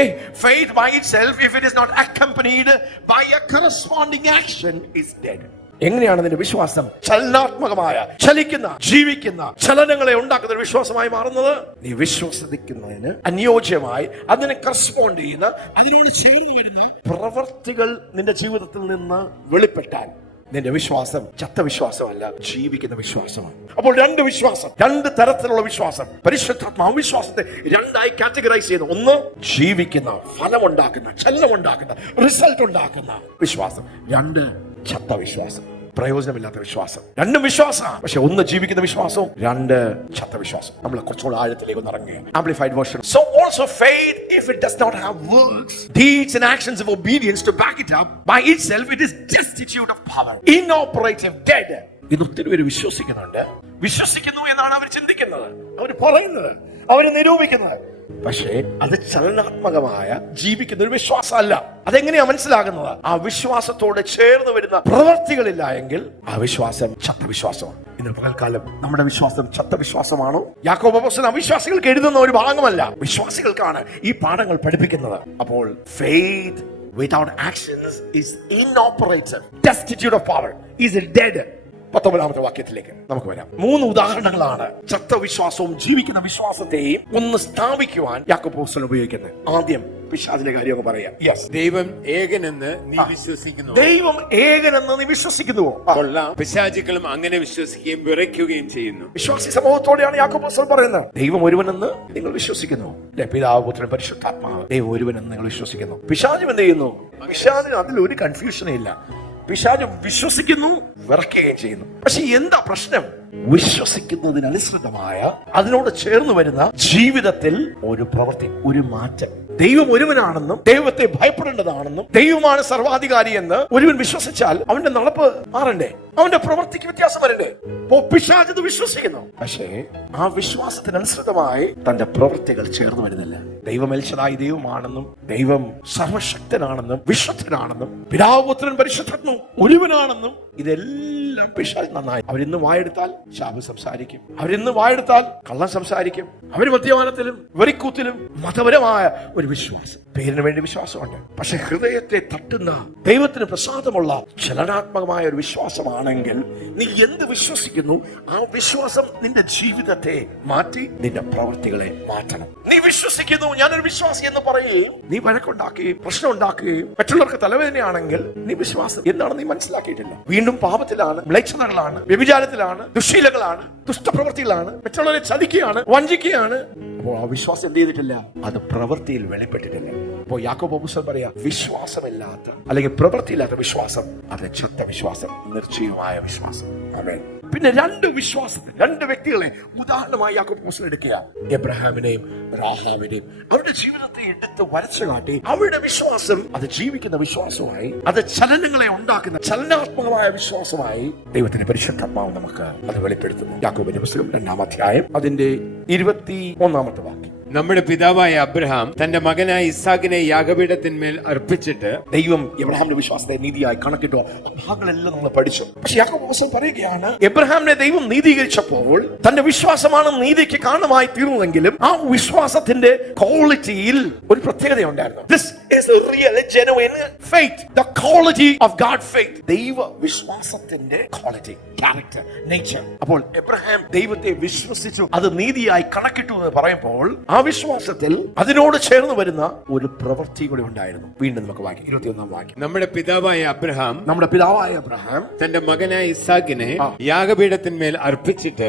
faith by itself, if it is not accompanied by a corresponding action, is dead. എങ്ങനെയാണ് നിന്റെ വിശ്വാസം ചലനാത്മകമായ, ചലിക്കുന്ന, ജീവിക്കുന്ന, ചലനങ്ങളെ ഉണ്ടാക്കുന്ന ഒരു വിശ്വാസമായി മാറുന്നത്? നീ വിശ്വസിക്കുന്നതിന് അനുയോജ്യമായി, അതിനെ കറസ്പോണ്ട് ചെയ്യുന്ന, അതിനോട് ചേർന്ന് വരുന്ന പ്രവർത്തികൾ നിന്റെ ജീവിതത്തിൽ നിന്ന് വെളിപ്പെട്ടാൽ നിന്റെ വിശ്വാസം ചത്ത വിശ്വാസമല്ല, ജീവിക്കുന്ന വിശ്വാസമാണ്. അപ്പോൾ രണ്ട് വിശ്വാസം, രണ്ട് തരത്തിലുള്ള വിശ്വാസം. പരിശുദ്ധാത്മാവ് വിശ്വാസത്തെ രണ്ടായി കാറ്റഗറൈസ് ചെയ്യുന്നു. ഒന്ന് ജീവിക്കുന്ന, ഫലമുണ്ടാക്കുന്ന, ചലനമുണ്ടാക്കുന്ന, റിസൾട്ട് ഉണ്ടാക്കുന്ന വിശ്വാസം. രണ്ട് ചത്ത വിശ്വാസം, പ്രയോജനമില്ലാത്ത വിശ്വാസം. രണ്ടും വിശ്വാസമാണ്, പക്ഷെ ഒന്ന് ജീവിക്കുന്ന വിശ്വാസവും രണ്ട് ചത്ത വിശ്വാസം. നമ്മൾ കുറച്ചുകൂടെ ആഴത്തിലേക്ക് ഒന്ന് ഇറങ്ങുക. Amplified version. So also faith, if it does not have works, deeds and actions of obedience to back it up, by itself it is destitute of power, inoperative, dead. ഇത് ഒത്തിരി പേര് വിശ്വസിക്കുന്നു എന്നാണ് അവർ ചിന്തിക്കുന്നത്, അവർ പറയുന്നത്, അവർ നിരൂപിക്കുന്നത്. പക്ഷേ അത് ചലനാത്മകമായ ജീവിക്കുന്ന ഒരു വിശ്വാസമല്ല. അതെങ്ങനെയാ മനസ്സിലാകുന്നത്? ആ വിശ്വാസത്തോട് ചേർന്ന് വരുന്ന പ്രവർത്തികളില്ല എങ്കിൽ ആ വിശ്വാസം ചത്ത വിശ്വാസമാണ്. ഇന്ന് പകൽക്കാലം നമ്മുടെ വിശ്വാസം ചത്ത വിശ്വാസമാണോ? യാക്കോബ് അപ്പോസ്തലൻ അവിശ്വാസികൾക്ക് എഴുതുന്ന ഒരു ഭാഗമല്ല, വിശ്വാസികൾക്കാണ് ഈ പാഠങ്ങൾ പഠിപ്പിക്കുന്നത്. അപ്പോൾ faith without actions is inoperative, destitute of power, is dead. 19-ാമത്തെ വാക്യത്തിലേക്ക് നമുക്ക് വരാം. 3 ഉദാഹരണങ്ങളാണ് ചത്ത വിശ്വാസവും ജീവിക്കുന്ന വിശ്വാസത്തെയും ഒന്ന് സ്ഥാപിക്കുവാൻ യാക്കോബ് അപ്പോസ്തലൻ ഉപയോഗിക്കുന്നത്. ആദ്യം പിശാചിന്റെ കാര്യം പറയാം. ദൈവം ഏകനെന്ന് നീ വിശ്വസിക്കുന്നു. ദൈവം ഏകനെന്ന് നീ വിശ്വസിക്കുന്നുവോ? പിശാചുക്കളും അങ്ങനെ വിശ്വസിക്കുകയും വിറയ്ക്കുകയും ചെയ്യുന്നു. വിശ്വാസി സമൂഹത്തോടെയാണ് യാക്കോബ് അപ്പോസ്തലൻ പറയുന്നത്. ദൈവം ഒരുവനെന്ന് നിങ്ങൾ വിശ്വസിക്കുന്നു. പിതാവ്, പുത്രൻ, പരിശുദ്ധാത്മാവ്, ദൈവം ഒരുവനെന്ന് നിങ്ങൾ വിശ്വസിക്കുന്നു. പിശാചും എന്ത് ചെയ്യുന്നു? പിശാചിന് അതിൽ ഒരു കൺഫ്യൂഷനേ ഇല്ല. പിശാച് വിശ്വസിക്കുന്നു, വിറയ്ക്കുകയും ചെയ്യുന്നു. പക്ഷെ എന്താ പ്രശ്നം? വിശ്വസിക്കുന്നതിനനുസൃതമായ, അതിനോട് ചേർന്ന് വരുന്ന ജീവിതത്തിൽ ഒരു പ്രവൃത്തി, ഒരു മാറ്റം. ദൈവം ഒരുവനാണെന്നും ദൈവത്തെ ഭയപ്പെടേണ്ടതാണെന്നും ദൈവമാണ് സർവാധികാരി എന്ന് ഒരുവൻ വിശ്വസിച്ചാൽ അവന്റെ നടപ്പ് മാറണ്ടേ? അവന്റെ പ്രവൃത്തിക്ക് വ്യത്യാസം വരണ്ടേ? പിശാച് വിശ്വസിക്കുന്നു, പക്ഷേ ആ വിശ്വാസത്തിനനുസൃതമായി തന്റെ പ്രവൃത്തികൾ ചേർന്ന് വരുന്നില്ല. ദൈവം എൽശദായി ദൈവമാണെന്നും ദൈവം സർവശക്തനാണെന്നും വിശ്വസ്തനാണെന്നും പിതാവ്, പുത്രൻ, പരിശുദ്ധാത്മാവ് ഒരുവനാണെന്നും ഇതെല്ലാം പിശാച് നന്നായി. അവരിന്ന് വായെടുത്താൽ ശാപം സംസാരിക്കും, അവരിന്ന് വായെടുത്താൽ കള്ളം സംസാരിക്കും, അവര് മദ്യപാനത്തിലും വെറിക്കൂത്തിലും മതപരമായ ഒരു വിശ്വാസം, പേരിന് വേണ്ടി വിശ്വാസമുണ്ട്. പക്ഷെ ഹൃദയത്തെ തട്ടുന്ന, ദൈവത്തിന് പ്രസാദമുള്ള ചലനാത്മകമായ ഒരു വിശ്വാസമാണെങ്കിൽ നീ എന്ത് വിശ്വസിക്കുന്നു ആ വിശ്വാസം നിന്റെ ജീവിതത്തെ മാറ്റി നിന്റെ പ്രവൃത്തികളെ മാറ്റണം. നീ വിശ്വസിക്കുന്നു, ഞാനൊരു വിശ്വാസി എന്ന് പറയുകയും നീ വഴക്കുണ്ടാക്കുകയും പ്രശ്നം ഉണ്ടാക്കുകയും മറ്റുള്ളവർക്ക് തലവേദനയാണെങ്കിൽ നീ വിശ്വാസം എന്താണെന്ന് നീ മനസ്സിലാക്കിയിട്ടില്ല. വീണ്ടും പാപത്തിലാണ്, മ്ലേച്ഛതകളാണ്, വ്യഭിചാരത്തിലാണ്, ദുശ്ശീലങ്ങളാണ്, ദുഷ്ടപ്രവൃത്തികളാണ്, മറ്റുള്ളവരെ ചതിക്കുകയാണ്, വഞ്ചിക്കുകയാണ്. അപ്പോൾ ആ വിശ്വാസം എന്ത് ചെയ്തിട്ടില്ല? അത് പ്രവൃത്തിയിൽ വെളിപ്പെട്ടിട്ടില്ല. അപ്പോൾ യാക്കോബ് അപ്പോസ്തലൻ പറയാ, വിശ്വാസമില്ലാത്ത അല്ലെങ്കിൽ പ്രവൃത്തിയില്ലാത്ത വിശ്വാസം അത് ചത്ത വിശ്വാസം, നിർജ്ജീവമായ വിശ്വാസം. ആമേൻ. പിന്നെ രണ്ട് വ്യക്തികളെ ഉദാഹരണമായി യാക്കോബ് അപ്പോസ്തലൻ എടുക്കുക. എബ്രഹാമിനെയും രാഹാബിനെയും അവരുടെ ജീവിതത്തെ എടുത്ത് വരച്ചു കാട്ടി അവരുടെ വിശ്വാസം അത് ജീവിക്കുന്ന വിശ്വാസമായി, അത് ചലനങ്ങളെ ഉണ്ടാക്കുന്ന ചലനാത്മകമായ വിശ്വാസമായി ദൈവത്തിന്റെ പരിശുദ്ധാത്മാവ് നമുക്ക് അത് വെളിപ്പെടുത്തുന്നു. യാക്കോബിന്റെ പുസ്തകം 2-ാം അധ്യായം അതിന്റെ 21-ാമത്തെ വാക്യം. നമ്മുടെ പിതാവായ അബ്രഹാം തന്റെ മകനായ ഇസ്ഹാക്കിനെ യാഗപീഠത്തിന്മേൽ അർപ്പിച്ചിട്ട് ദൈവം എബ്രഹാമിന്റെ വിശ്വാസത്തെ നീതിയായി കണക്കിട്ടു. ഭാഗങ്ങളെല്ലാം നമ്മൾ പഠിച്ചു. പക്ഷെ യാക്കോബ് അപ്പോസ്തലൻ പറയുകയാണ്, എബ്രഹാമിനെ ദൈവം നീതീകരിച്ചപ്പോൾ തന്റെ വിശ്വാസമാണ് നീതിക്ക് കാരണമായി തീർന്നതെങ്കിലും ആ വിശ്വാസത്തിന്റെ ക്വാളിറ്റിയിൽ ഒരു പ്രത്യേകത ഉണ്ടായിരുന്നു. This is a real genuine faith, the quality of God faith. ദൈവ വിശ്വാസത്തിന്റെ ക്വാളിറ്റി, ക്യാരക്ടർ, നേച്ചർ. അപ്പോൾ എബ്രഹാം ദൈവത്തെ വിശ്വസിച്ചു, അത് നീതിയായി കണക്കിട്ടു എന്ന് പറയുമ്പോൾ ആ വിശ്വാസത്തിൽ അതിനോട് ചേർന്ന് വരുന്ന ഒരു പ്രവൃത്തി കൂടി ഉണ്ടായിരുന്നു. വീണ്ടും നമുക്ക് വായിക്കാം 21-ാം വാക്യം. നമ്മുടെ പിതാവായ അബ്രഹാം തന്റെ മകനായ ഇസാഖിനെ യാഗപീഠത്തിന്മേൽ അർപ്പിച്ചിട്ട്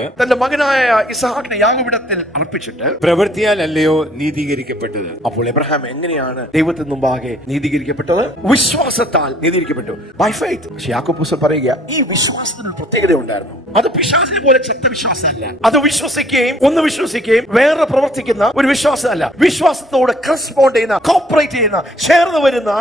പ്രവൃത്തിയാൽ അല്ലയോ നീതീകരിക്കപ്പെട്ടത്. അപ്പോൾ എബ്രഹാം എങ്ങനെയാണ് ദൈവത്തിന് മുമ്പാകെ നീതീകരിക്കപ്പെട്ടത്? വിശ്വാസത്താൽ നീതീകരിക്കപ്പെട്ടു, ബൈ ഫെയ്ത്ത്. പക്ഷെ യാക്കോബ് പുസ്തകം പറയുക, ഈ വിശ്വാസത്തിന് ഒരു പ്രത്യേകത ഉണ്ടായിരുന്നു. അത് പിശാചിനെ പോലെ ചെത്ത വിശ്വാസമല്ല. അത് വിശ്വസിക്കുകയും വേറെ പ്രവർത്തിക്കുന്ന ഒരു വിശ്വാസമല്ല. വിശ്വാസത്തോട് കറസ്പോണ്ട് ചെയ്യുന്ന, കോപ്പറേറ്റ് ചെയ്യുന്ന, ചേർന്ന് വരുന്ന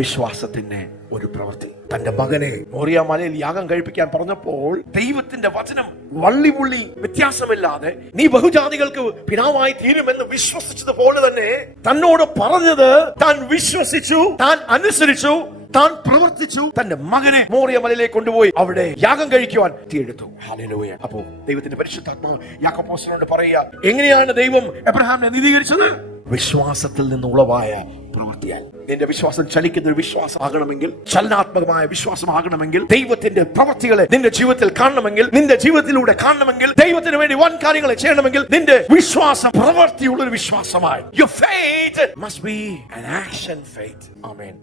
വിശ്വാസത്തിന്റെ ഒരു പ്രവൃത്തി. തന്റെ മകനെ മോറിയ മലയിൽ യാഗം കഴിപ്പിക്കാൻ പറഞ്ഞപ്പോൾ ദൈവത്തിന്റെ വചനം വള്ളിപുള്ളി വ്യത്യാസമില്ലാതെ നീ ബഹുജാതികൾക്ക് പിതാവായി തീരുമെന്ന് വിശ്വസിച്ചതുപോലെ തന്നെ തന്നോട് പറഞ്ഞത് താൻ വിശ്വസിച്ചു, താൻ അനുസരിച്ചു, താൻ പ്രവർത്തിച്ചു. തന്റെ മകനെ മോറിയ മലയിലേക്ക് കൊണ്ടുപോയി അവിടെ യാഗം കഴിക്കുവാൻ തീർത്തു. ഹല്ലേലൂയ. അപ്പോ ദൈവത്തിന്റെ പരിശുദ്ധാത്മാവ് യാക്കോബ് അപ്പോസ്തലനോട് പറയുക, എങ്ങനെയാണ് ദൈവം എബ്രഹാമിനെ നീതീകരിച്ചത്? വിശ്വാസത്തിൽ നിന്ന് ഉളവായ പ്രവൃത്തിയാൽ. നിന്റെ വിശ്വാസം ചലിക്കുന്ന ഒരു വിശ്വാസം ആകണമെങ്കിൽ, ചലനാത്മകമായ വിശ്വാസം ആകണമെങ്കിൽ, ദൈവത്തിന്റെ പ്രവൃത്തികളെ നിന്റെ ജീവിതത്തിൽ കാണണമെങ്കിൽ, നിന്റെ ജീവിതത്തിലൂടെ കാണണമെങ്കിൽ, ദൈവത്തിന് വേണ്ടി വൻ കാര്യങ്ങളെ ചെയ്യണമെങ്കിൽ, നിന്റെ വിശ്വാസം പ്രവൃത്തിയുള്ള ഒരു വിശ്വാസമായി. Your faith must be an action faith. Amen.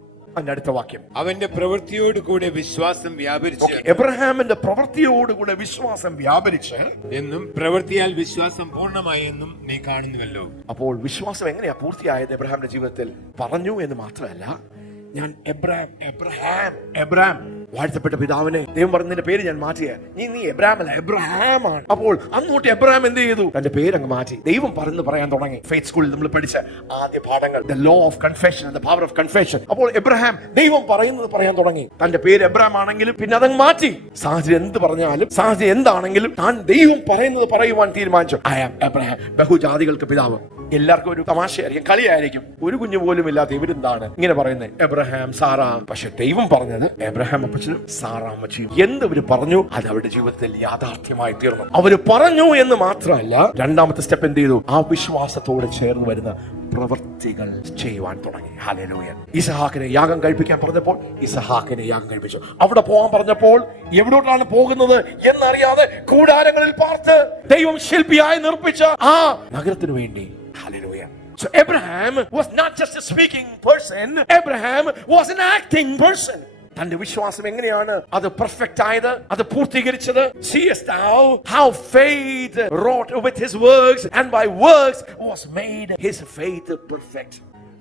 അടുത്ത വാക്യം, അവന്റെ പ്രവൃത്തിയോടുകൂടെ വിശ്വാസം വ്യാപരിച്ച്. എബ്രഹാമിന്റെ പ്രവൃത്തിയോടുകൂടെ വിശ്വാസം വ്യാപരിച്ച് എന്നും പ്രവൃത്തിയാൽ വിശ്വാസം പൂർണ്ണമായി എന്നും നീ കാണുന്നുവല്ലോ. അപ്പോൾ വിശ്വാസം എങ്ങനെയാ പൂർത്തിയായത് എബ്രഹാമിന്റെ ജീവിതത്തിൽ? പറഞ്ഞു എന്ന് മാത്രമല്ല, ഞാൻ എബ്രഹാം വാഴ്ത്തപ്പെട്ട പിതാവിനെ ദൈവം പറഞ്ഞതിന്റെ പേര് ഞാൻ മാറ്റിയ, നീ എബ്രഹാം അല്ല, എബ്രഹാം ആണ്. അപ്പോൾ അന്നോട്ട് എബ്രഹാം എന്ത് ചെയ്തു? തന്റെ പേര് അങ്ങ് മാറ്റി. ദൈവം പറഞ്ഞു പറയാൻ തുടങ്ങി. ഫെയ്ത്ത് സ്കൂളിൽ നമ്മൾ പഠിച്ച ആദ്യ പാഠങ്ങൾ, the law of confession and the power of confession. അപ്പോൾ എബ്രഹാം ദൈവം പറയുന്നത് പറയാൻ തുടങ്ങി. തന്റെ പേര് എബ്രഹാം ആണെങ്കിലും പിന്നെ അതങ്ങ് മാറ്റി. സാഹചര്യം എന്ത് പറഞ്ഞാലും, സാഹചര്യം എന്താണെങ്കിലും താൻ ദൈവം പറയുന്നത് പറയുവാൻ തീരുമാനിച്ചു. ഐ ആം എബ്രഹാം, ബഹുജാതികൾക്ക് പിതാവ്. എല്ലാവർക്കും ഒരു തമാശയായിരിക്കും, കളിയായിരിക്കും. ഒരു കുഞ്ഞു പോലും ഇല്ലാത്ത ഇവരെന്താണ് ഇങ്ങനെ പറയുന്നത്? Abraham, Sarah. പക്ഷെ ദൈവം പറഞ്ഞത് എബ്രഹാം അപ്പച്ചനും സാറ അമ്മച്ചിയും. എന്തവര് പറഞ്ഞു അത് അവരുടെ ജീവിതത്തിൽ യാഥാർത്ഥ്യമായി തീർന്നു. അവര് പറഞ്ഞു എന്ന് മാത്രമല്ല, രണ്ടാമത്തെ സ്റ്റെപ്പ് എന്ത് ചെയ്തു? ആ വിശ്വാസത്തോടെ ചേർന്ന് വരുന്ന പ്രവൃത്തികൾ ചെയ്യുവാൻ തുടങ്ങി. ഹല്ലേലൂയ. ഇസഹാക്കിനെ യാഗം കഴിപ്പിക്കാൻ പറഞ്ഞപ്പോൾ ഇസഹാക്കിനെ യാഗം കഴിപ്പിച്ചു. അവിടെ പോകാൻ പറഞ്ഞപ്പോൾ എവിടോട്ടാണ് പോകുന്നത് എന്നറിയാതെ കൂടാരങ്ങളിൽ പാർത്ത് ദൈവം ശില്പിയായി നിർമ്മിച്ച ആ നഗരത്തിനു വേണ്ടി. Hallelujah. So Abraham was not just a speaking person. Abraham was an acting person. തന്റെ വിശ്വാസം എങ്ങനെയാണ് അത് പെർഫെക്റ്റ് ആയത്, അത് പൂർത്തീകരിച്ചത്? Seest thou how faith wrought with his works, and by works was made his faith perfect.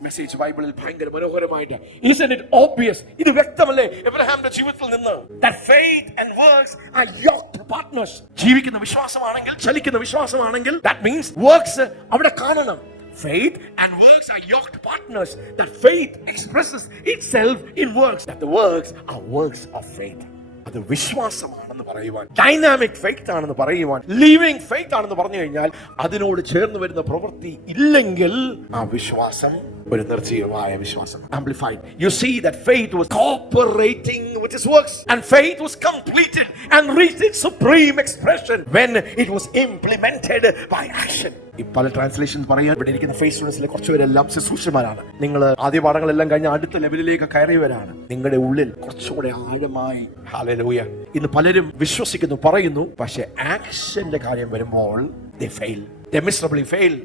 Message ബൈബിളിൽ ഭയങ്കര മനോഹരമായിട്ട്, isn't it obvious? ഇത് വ്യക്തമല്ലേ എബ്രഹാമിന്റെ ജീവിതത്തിൽ നിന്ന്? That faith and works are yoked partners. ജീവിക്കുന്ന വിശ്വാസമാണെങ്കിൽ, ചലിക്കുന്ന വിശ്വാസമാണെങ്കിൽ, that means works അവിടെ കാണണം. Faith and works are yoked partners. That faith expresses itself in works. That the works are works of faith. അത് വിശ്വാസമാണെന്ന് പറയുവാൻ, dynamic faith ആണെന്ന് പറയുവാൻ, living faith ആണെന്ന് പറഞ്ഞു കഴിഞ്ഞാൽ അതിനോട് ചേർന്ന് വരുന്ന പ്രവൃത്തി ഇല്ലെങ്കിൽ ആ വിശ്വാസം ഒരു നിർജ്ജീവമായ വിശ്വാസം. Amplified. You see that faith was cooperating with his works, and faith was completed and reached its supreme expression when it was implemented by action. ഈ പല ട്രാൻസ്ലേഷൻ പറയാൻ ഇവിടെ ഇരിക്കുന്ന ഫേസ് സ്റ്റുഡൻസിലെ കുറച്ചുപേരെല്ലാം ശുശ്രൂഷമാരാണ്. നിങ്ങൾ ആദ്യ പാഠങ്ങളെല്ലാം കഴിഞ്ഞ് അടുത്ത ലെവലിലേക്ക് കയറിയവരാണ്. നിങ്ങളുടെ ഉള്ളിൽ കുറച്ചുകൂടെ ആഴമായി. ഹല്ലേലൂയ. ഇന്ന് പലരും വിശ്വസിക്കുന്നു, പറയുന്നു, പക്ഷെ ആക്ഷന്റെ കാര്യം വരുമ്പോൾ they fail. They miserably fail.